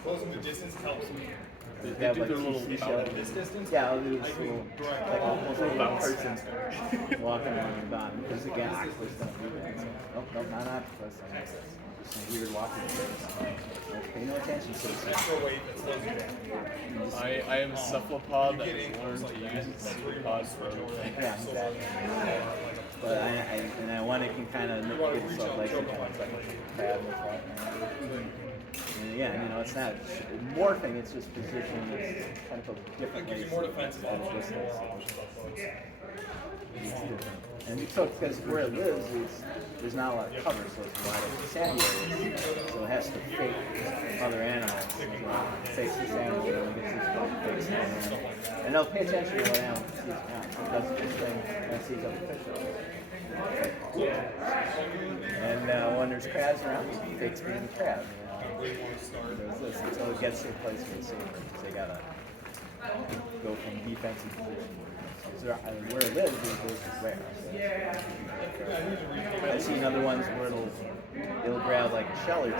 Closing the distance helps me. They have like two seashells. Yeah, I'll do this little, like almost like a person walking along the bottom. Because again, octopus don't do that. So, nope, not an octopus. Just some weird walking things. Pay no attention to it. I am a cephalopod that has learned to use its cephalopods for everything. Yeah, exactly. But I want it can kind of get itself like some kind of like a crab or something. And yeah, you know, it's not morphing, it's just positioning it kind of a different way. At a distance. It's different. And so, because where it lives, there's not a lot of cover, so it's a lot of sandy areas. So it has to fake other animals. It fakes this animal, and it gets this one, fakes another animal. And they'll pay attention to what animal it sees around. So it does this thing and it sees other fish around. And when there's crabs around, it fakes being a crab. You know? There's this until it gets to a place where it's safer, because they gotta go from defensive position. Where it lives is rare. So I've seen other ones where it'll grab like a shell or two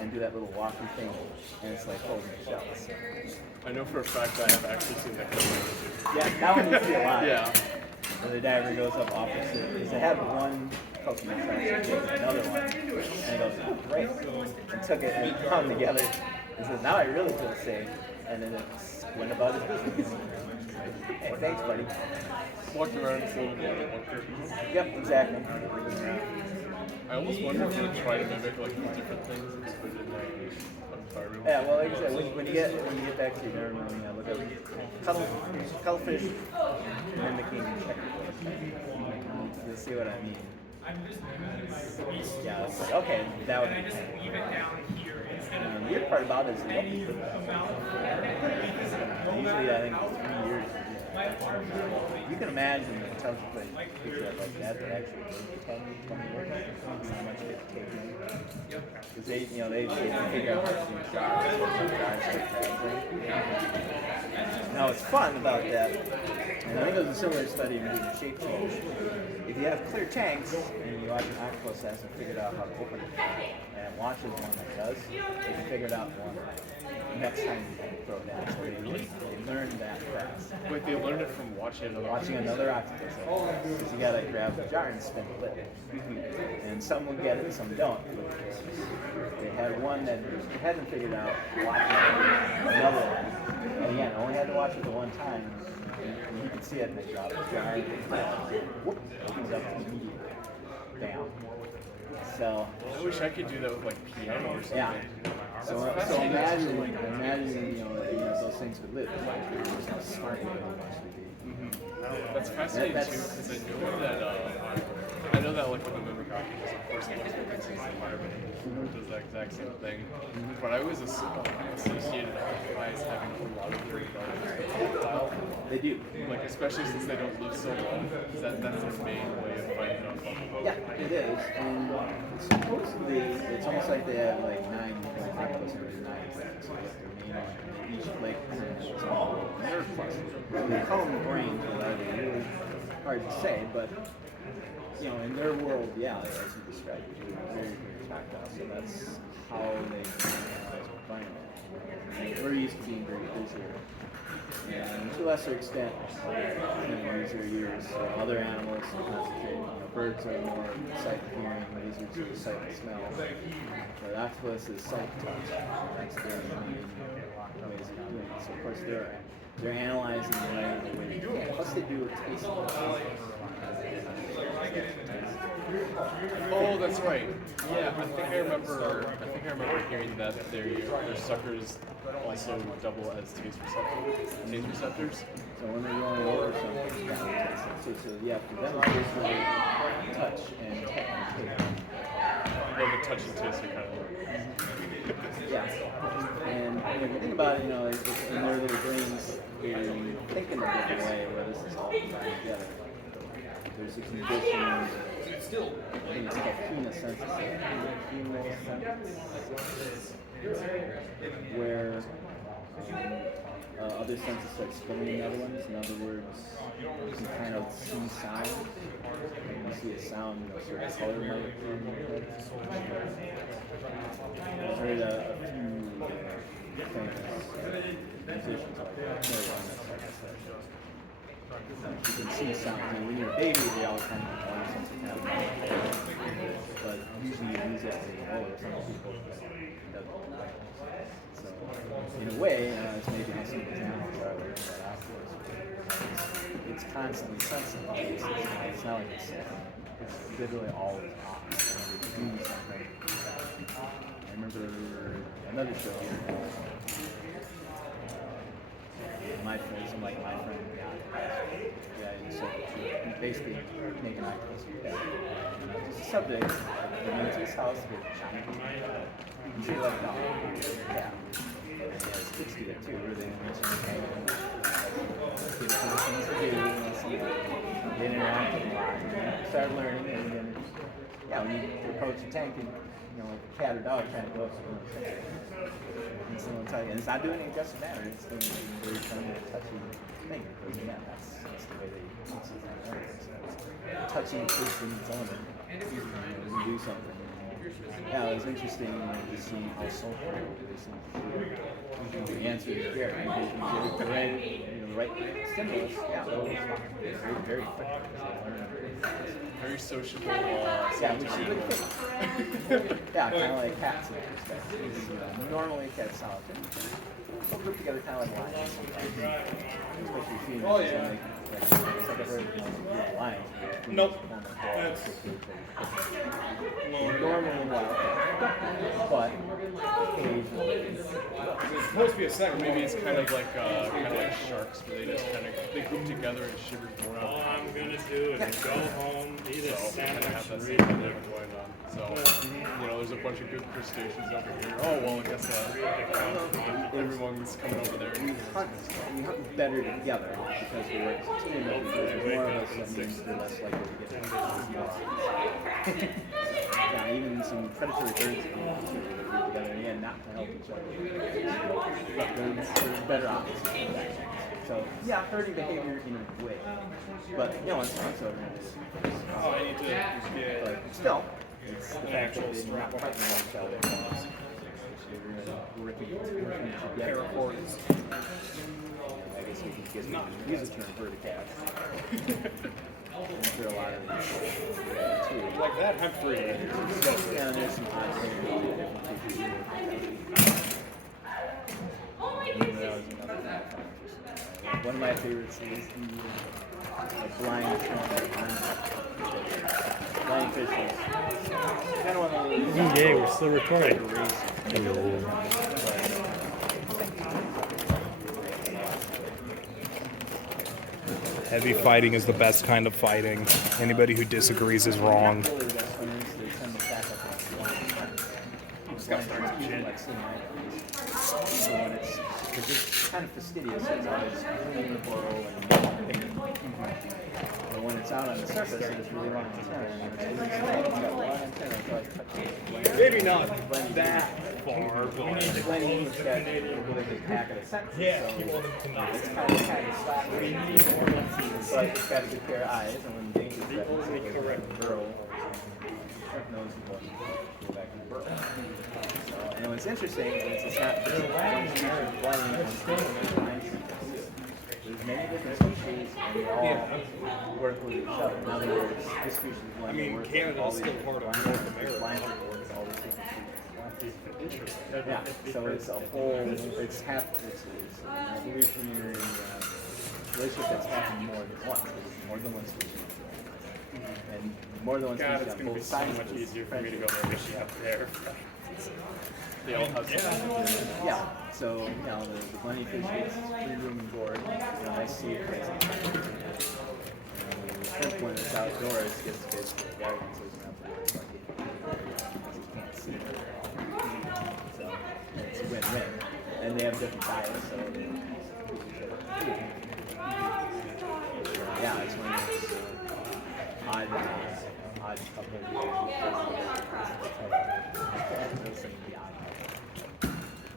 and do that little walking thing, and it's like holding the shells. I know for a fact I have actually seen that. Yeah, that one you see a lot. Yeah. And the diver goes up opposite. Because they had one Pokemon trash and another one. And he goes, oh, great. And took it and hung together. And says, now I really feel safe. And then it went about his business. Hey, thanks, buddy. Walked around and floated water bunker. Yep, exactly. I almost wonder if we're trying to mimic like different things and just put it in like environment. Yeah, well, like I said, when you get back to your normal, you know, look up cuttlefish mimicking technicals. You'll see what I mean. Yeah, it's like, okay, that would be the weird part about it is nobody put that one. Usually, I think 3 years. You can imagine the tons of picture like that actually live 10, 20 years. How much they take in. Because they figure out how to do jobs. Now, what's fun about that, and I think it was a similar study in doing shape change. If you have clear tanks and you watch an octopus that hasn't figured out how to open it, and it watches one that does, they can figure it out one next time you throw it down. So they learn that fast. Wait, they learned it from watching another octopus. Because you gotta grab the jar and spin the lid. And some will get it, some don't. They had one that hadn't figured out watching another one. And again, only had to watch it the one time. And you can see it in the drop the jar. Whoop, opens up immediately. Bam. So I wish I could do that with like piano or something. Yeah. So imagine those things would live. Like, how smart they would actually be. That's fascinating too, because I know that like with the mimic octopus, of course, it looks like it's the environment does that exact same thing. But I always associated octopi having a lot of their style. They do. Like especially since they don't live so long, that's their main way of finding out buffalo. Yeah, it is. And supposedly it's almost like they have like 9 octopus or 9 things. So each lake has its own nerve cluster. They call them brains, but that is really hard to say. But in their world, yeah, as you described, they're very, very tactile. So that's how they find it. We're used to being very visual. And to a lesser extent, these are yours. Other animals concentrate. Birds are more sight and hearing, lizards are sight and smell. But octopus is sight and touch. That's their main ways of doing it. So of course they're analyzing the way they do it. Plus they do a taste. Oh, that's right. Yeah, I think I remember hearing that their suckers also double as taste receptors. So when they're going over something, it's got to taste it. So yeah, for them it's basically touch and taste. Well, the touch and taste are kind of yeah. And if you think about it, in their little brains, they think in a different way where this is all combined together. There's a condition, I think it's called chemosynthesis, where other senses start spilling other ones. In other words, you can kind of see sound. When you see a sound, sort of color might appear in your head. I've heard a few famous musicians like that. You can see sound. When you're a baby, they all kind of want a sense of having. But usually you lose it as you get older. Some people doesn't. So, in a way, it's maybe how some of these animals are learning that afterwards. It's constantly sensing. It's not like it's literally always on. It's doing something. I remember another show here. My friend, so basically make an octopus with that. Just a subject, they went to his house with and she like, no, yeah. And his kids do that too, where they things to do, they interact with a lot, start learning, and then, when you approach a tank and, like a cat or dog trying to go up to the tank, and someone tell you, and it's not doing anything just matter, it's doing a very friendly, touchy thing. That's the way they teach these things. Touching, tasting, its own. You do something, Yeah, it was interesting to see how social they seem to answer the care. You give the right stimulus, yeah, they'll respond very quick. Very sociable. Yeah, which is really good. Yeah, kind of like cats in that respect. Normally cats solitary. They'll group together kind of like lions sometimes. Especially females. Oh, yeah. It's like a herd of lions. Nope. That's normally wild, but occasionally. It's supposed to be a second. Maybe it's kind of like sharks, where they just they group together and shiver more. All I'm gonna do is go home, eat a sandwich, Have that and same read. dynamic going on. So, there's a bunch of good crustaceans over here. Oh, well, I guess everyone's coming over there. We hunt better together because we work as a team. If there's more of us, that means they're less likely to get yeah, even some predatory birds can work together, again, not to help each other. But they're better opposites. So, yeah, herding behavior in a way. But, it's not so Oh, I need to get but still, it's the fact that they're not fighting with each other. Paracords. I guess we could use a term for the cats. There are a lot of these too. like that hemp free. Yeah, there's some odd things that different people One of my favorites is the blind fishes. Kind of one of those. Yeah, we're still recording. Heavy fighting is the best kind of fighting. Anybody who disagrees is wrong. It's kind of fastidious. It's always clean the burrow and picking. But when it's out on the surface, it's really long antenna. And it's really small. It's got long antenna. So I touch it. Maybe not that far, but Lenny has got a really big pack of sensors. yeah, So people want them to not. it's kind of slack. So like it's got a good pair of eyes, and when danger's threatened, it's like a burrow. Shrimp knows the one. Go back and burrow. So, and what's interesting is it's not just one species of blind, there's many different species, and they all work with each other. In other words, this species of blind works with all Canada's these still part of different North America. blind people work with all these different species. Yeah, so it's a whole, it's an evolutionary relationship that's happened more than once. There's more than one species. And more than one God, species it's on gonna be both so sides. much easier for me to go fishing up there. They all have something. Yeah, so, the bunny fish gets free room and board. I see it crazy. The shrimp, when it's outdoors, gets basically guidance, so he doesn't have to worry about getting because he can't see it. So, it's a win-win. And they have different diets, so they yeah, it's one of those odd couple of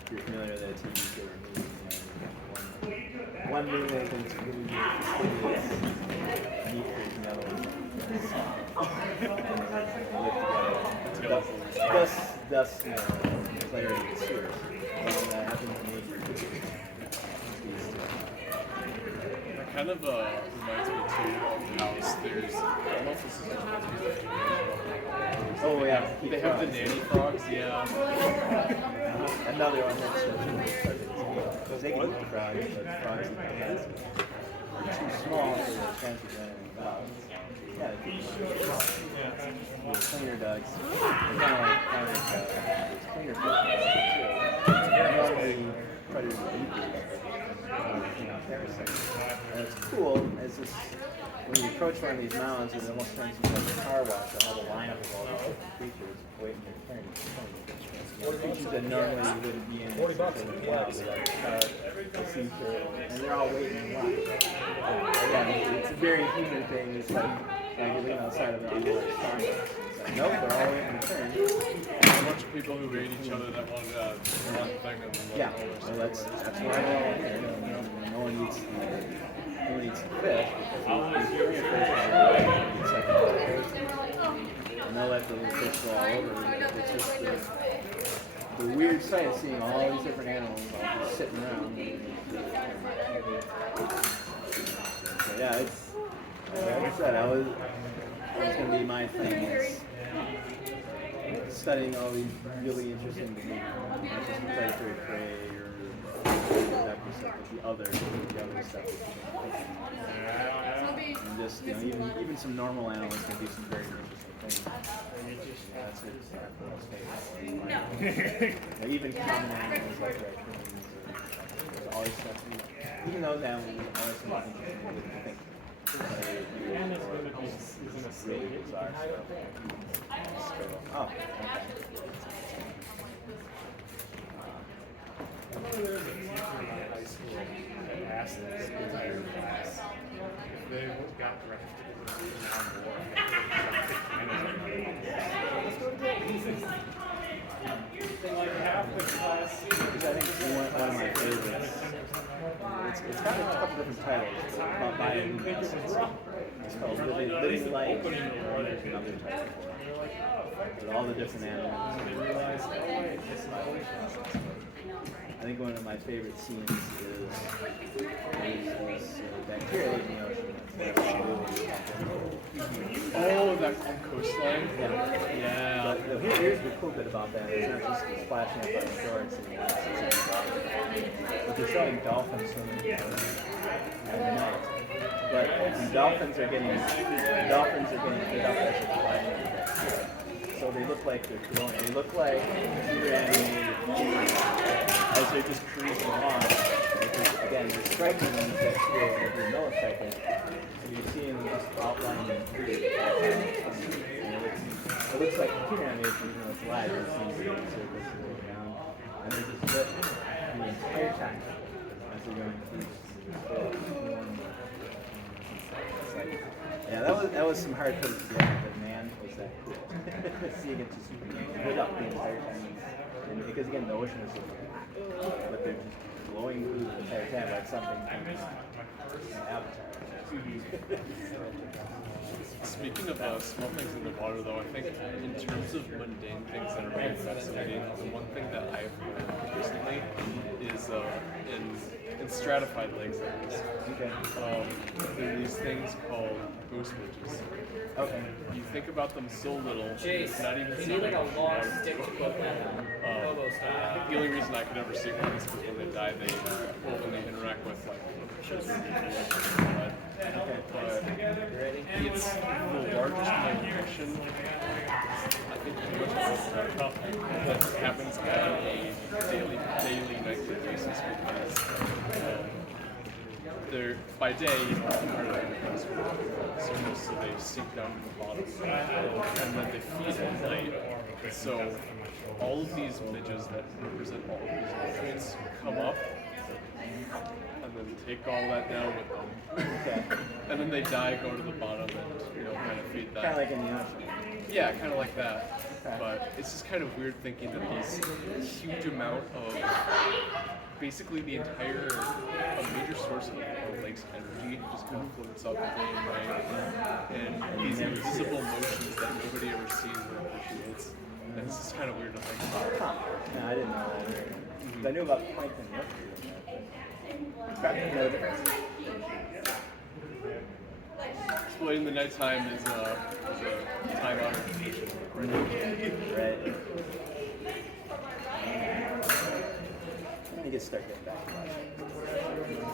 if you're familiar with that TV show, one movie that thinks really fastidious, neat and the other one. Thus, clarity and spheres. That happened to me. That kind of reminds me too of house. There's, I don't know if this is Oh yeah, they have the nanny frogs, yeah. Another one that's because they can eat the frogs, but frogs and cats are too small for the chance of running about. Yeah, the cleaner dogs. They're kind of like cleaner fish. Normally predators eat parasites. And it's cool, it's just when you approach one of these mounds, it almost turns into like a car wash. They'll have a lineup of all these different creatures waiting their turn. Creatures that normally you wouldn't be in the wild, like a shark, a sea turtle, and they're all waiting in line. Again, it's a very human thing. It's like you're living outside of an underwater Starbucks. It's like, nope, they're all waiting in turn. A bunch of people who hate each other that want one thing and one Yeah, so that's why we're all here. No one eats the fish because the fish and they'll let the little fish go all over. It's excited seeing all these different animals all just sitting around. But yeah, it's like I said, that was going to be my thing. Is studying all these really interesting behaviors, not just predatory prey or that stuff, but the other stuff. And just even some normal animals can do some very interesting things. That's what most favorite. Like even common animals like raccoons, there's always stuff. Even those animals, there's always something to think. Really bizarre stuff. Oh, okay. There was a teacher in high school that asked this entire class if they got drafted in the Vietnam War. Like half the class. Which I think is one of my favorites. It's got a couple different titles, but about bioluminescence. It's called Living Light, and there's another title for it. With all the different animals. I think one of my favorite scenes is this bacteria in the ocean. Oh, that coastline? Yeah. But here's the cool bit about that. It's not just splashing up on the shore and seeing but they're showing dolphins swimming at night. But the dolphins are getting hit up as they're flying into the bacteria. So they look like they're glowing. They look like computer animated as they're just cruising along. Because again, they're striking them with that skill every millisecond. So you're seeing them just outlining and clear. It looks like computer animation, even though it's live. It seems to be circles around. And they're just lit the entire time as they're going through. Yeah, that was some hard footage to get, but man, was that cool. Seeing it just lit up the entire time. And because again, the ocean is so big, but they're just glowing blue the entire time like something from Avatar. Speaking of small things in the water, though, I think in terms of mundane things that are very fascinating, the one thing that I've learned recently is in stratified lakes, there are these things called ghost midges. Okay. You think about them so little, Chase, not even you need like a long stick to put them on. the only reason I could ever see one is because when they die, when they interact with like fishes or but it's the largest migration I think that happens on a daily, nightly basis because they're by day surface, so they sink down to the bottom, and then they feed at night. So all of these midges that represent all of these nutrients come up and then take all that down with them. Okay. And then they die, go to the bottom, and kind of feed that. Kind of like in the ocean. Yeah, kind of like that. Okay. But it's just kind of weird thinking that this huge amount of basically the entire a major source of the lake's energy just kind of floats up day and night, and these invisible motions that nobody ever sees or appreciates. And it's just kind of weird to think about. Huh. No, I didn't know that. I knew about plankton yesterday. Exploiting the nighttime is a time-honored tradition. Right. I need to start getting back to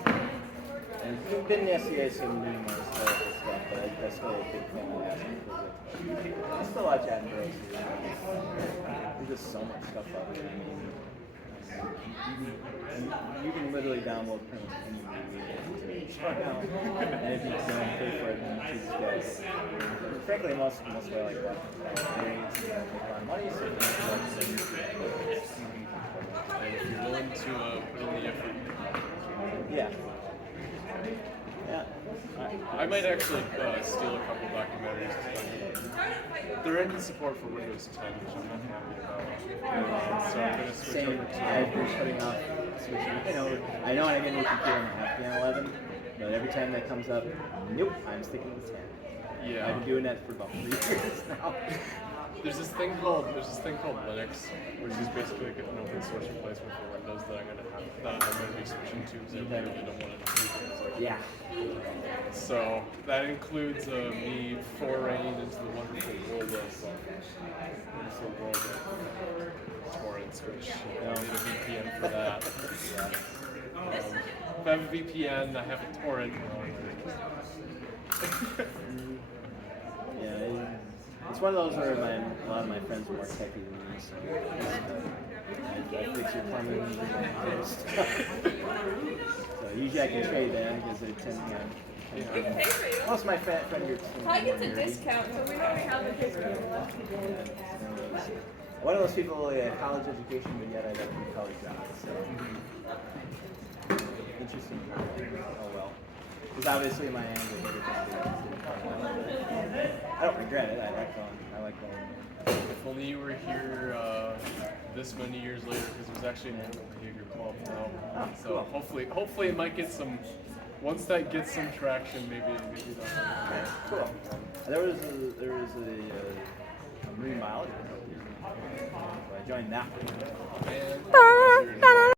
that. And we've been in the SCA, so I'm doing more historical stuff, but that's still a big thing I ask me for. I still watch Attenborough. There's just so much stuff out there. I mean, you can literally download pretty much any movie right now, and if you don't pay for it, then you choose guys. Frankly, most of what I like watching documentaries, make a lot of money, so you can watch things. And if you're willing to put in the effort, Yeah. Yeah. I might actually steal a couple documentaries. They're ending support for Windows 10, which I'm not happy about. So I'm going to switch Same. over to. You're shutting off, switching. I know I get a new computer on my FBN 11, but every time that comes up, nope, I'm sticking with 10. Yeah. I've been doing that for about 3 years now. there's this thing called Linux, which is basically like an open source replacement for Windows that I'm gonna be switching to because I really don't want to do things. Yeah. So that includes me foraying into the wonderful world of torrents, which I need a VPN for that. If I have a VPN, I have a torrent. Yeah, it's one of those where a lot of my friends are more techy than me, so I fix your plumbing and stuff. So usually I can trade in because they tend to. Most of my friends are. Probably gets a discount, so we don't have a discount left. One of those people, college education, but yet I don't do college jobs. So interesting. Oh well. Because obviously my angle. I don't regret it. I like going. If only you were here this many years later, because there's actually an animal behavior club now. So hopefully it might get some. Once that gets some traction, maybe Cool. There was a marine biology. So I joined that one. And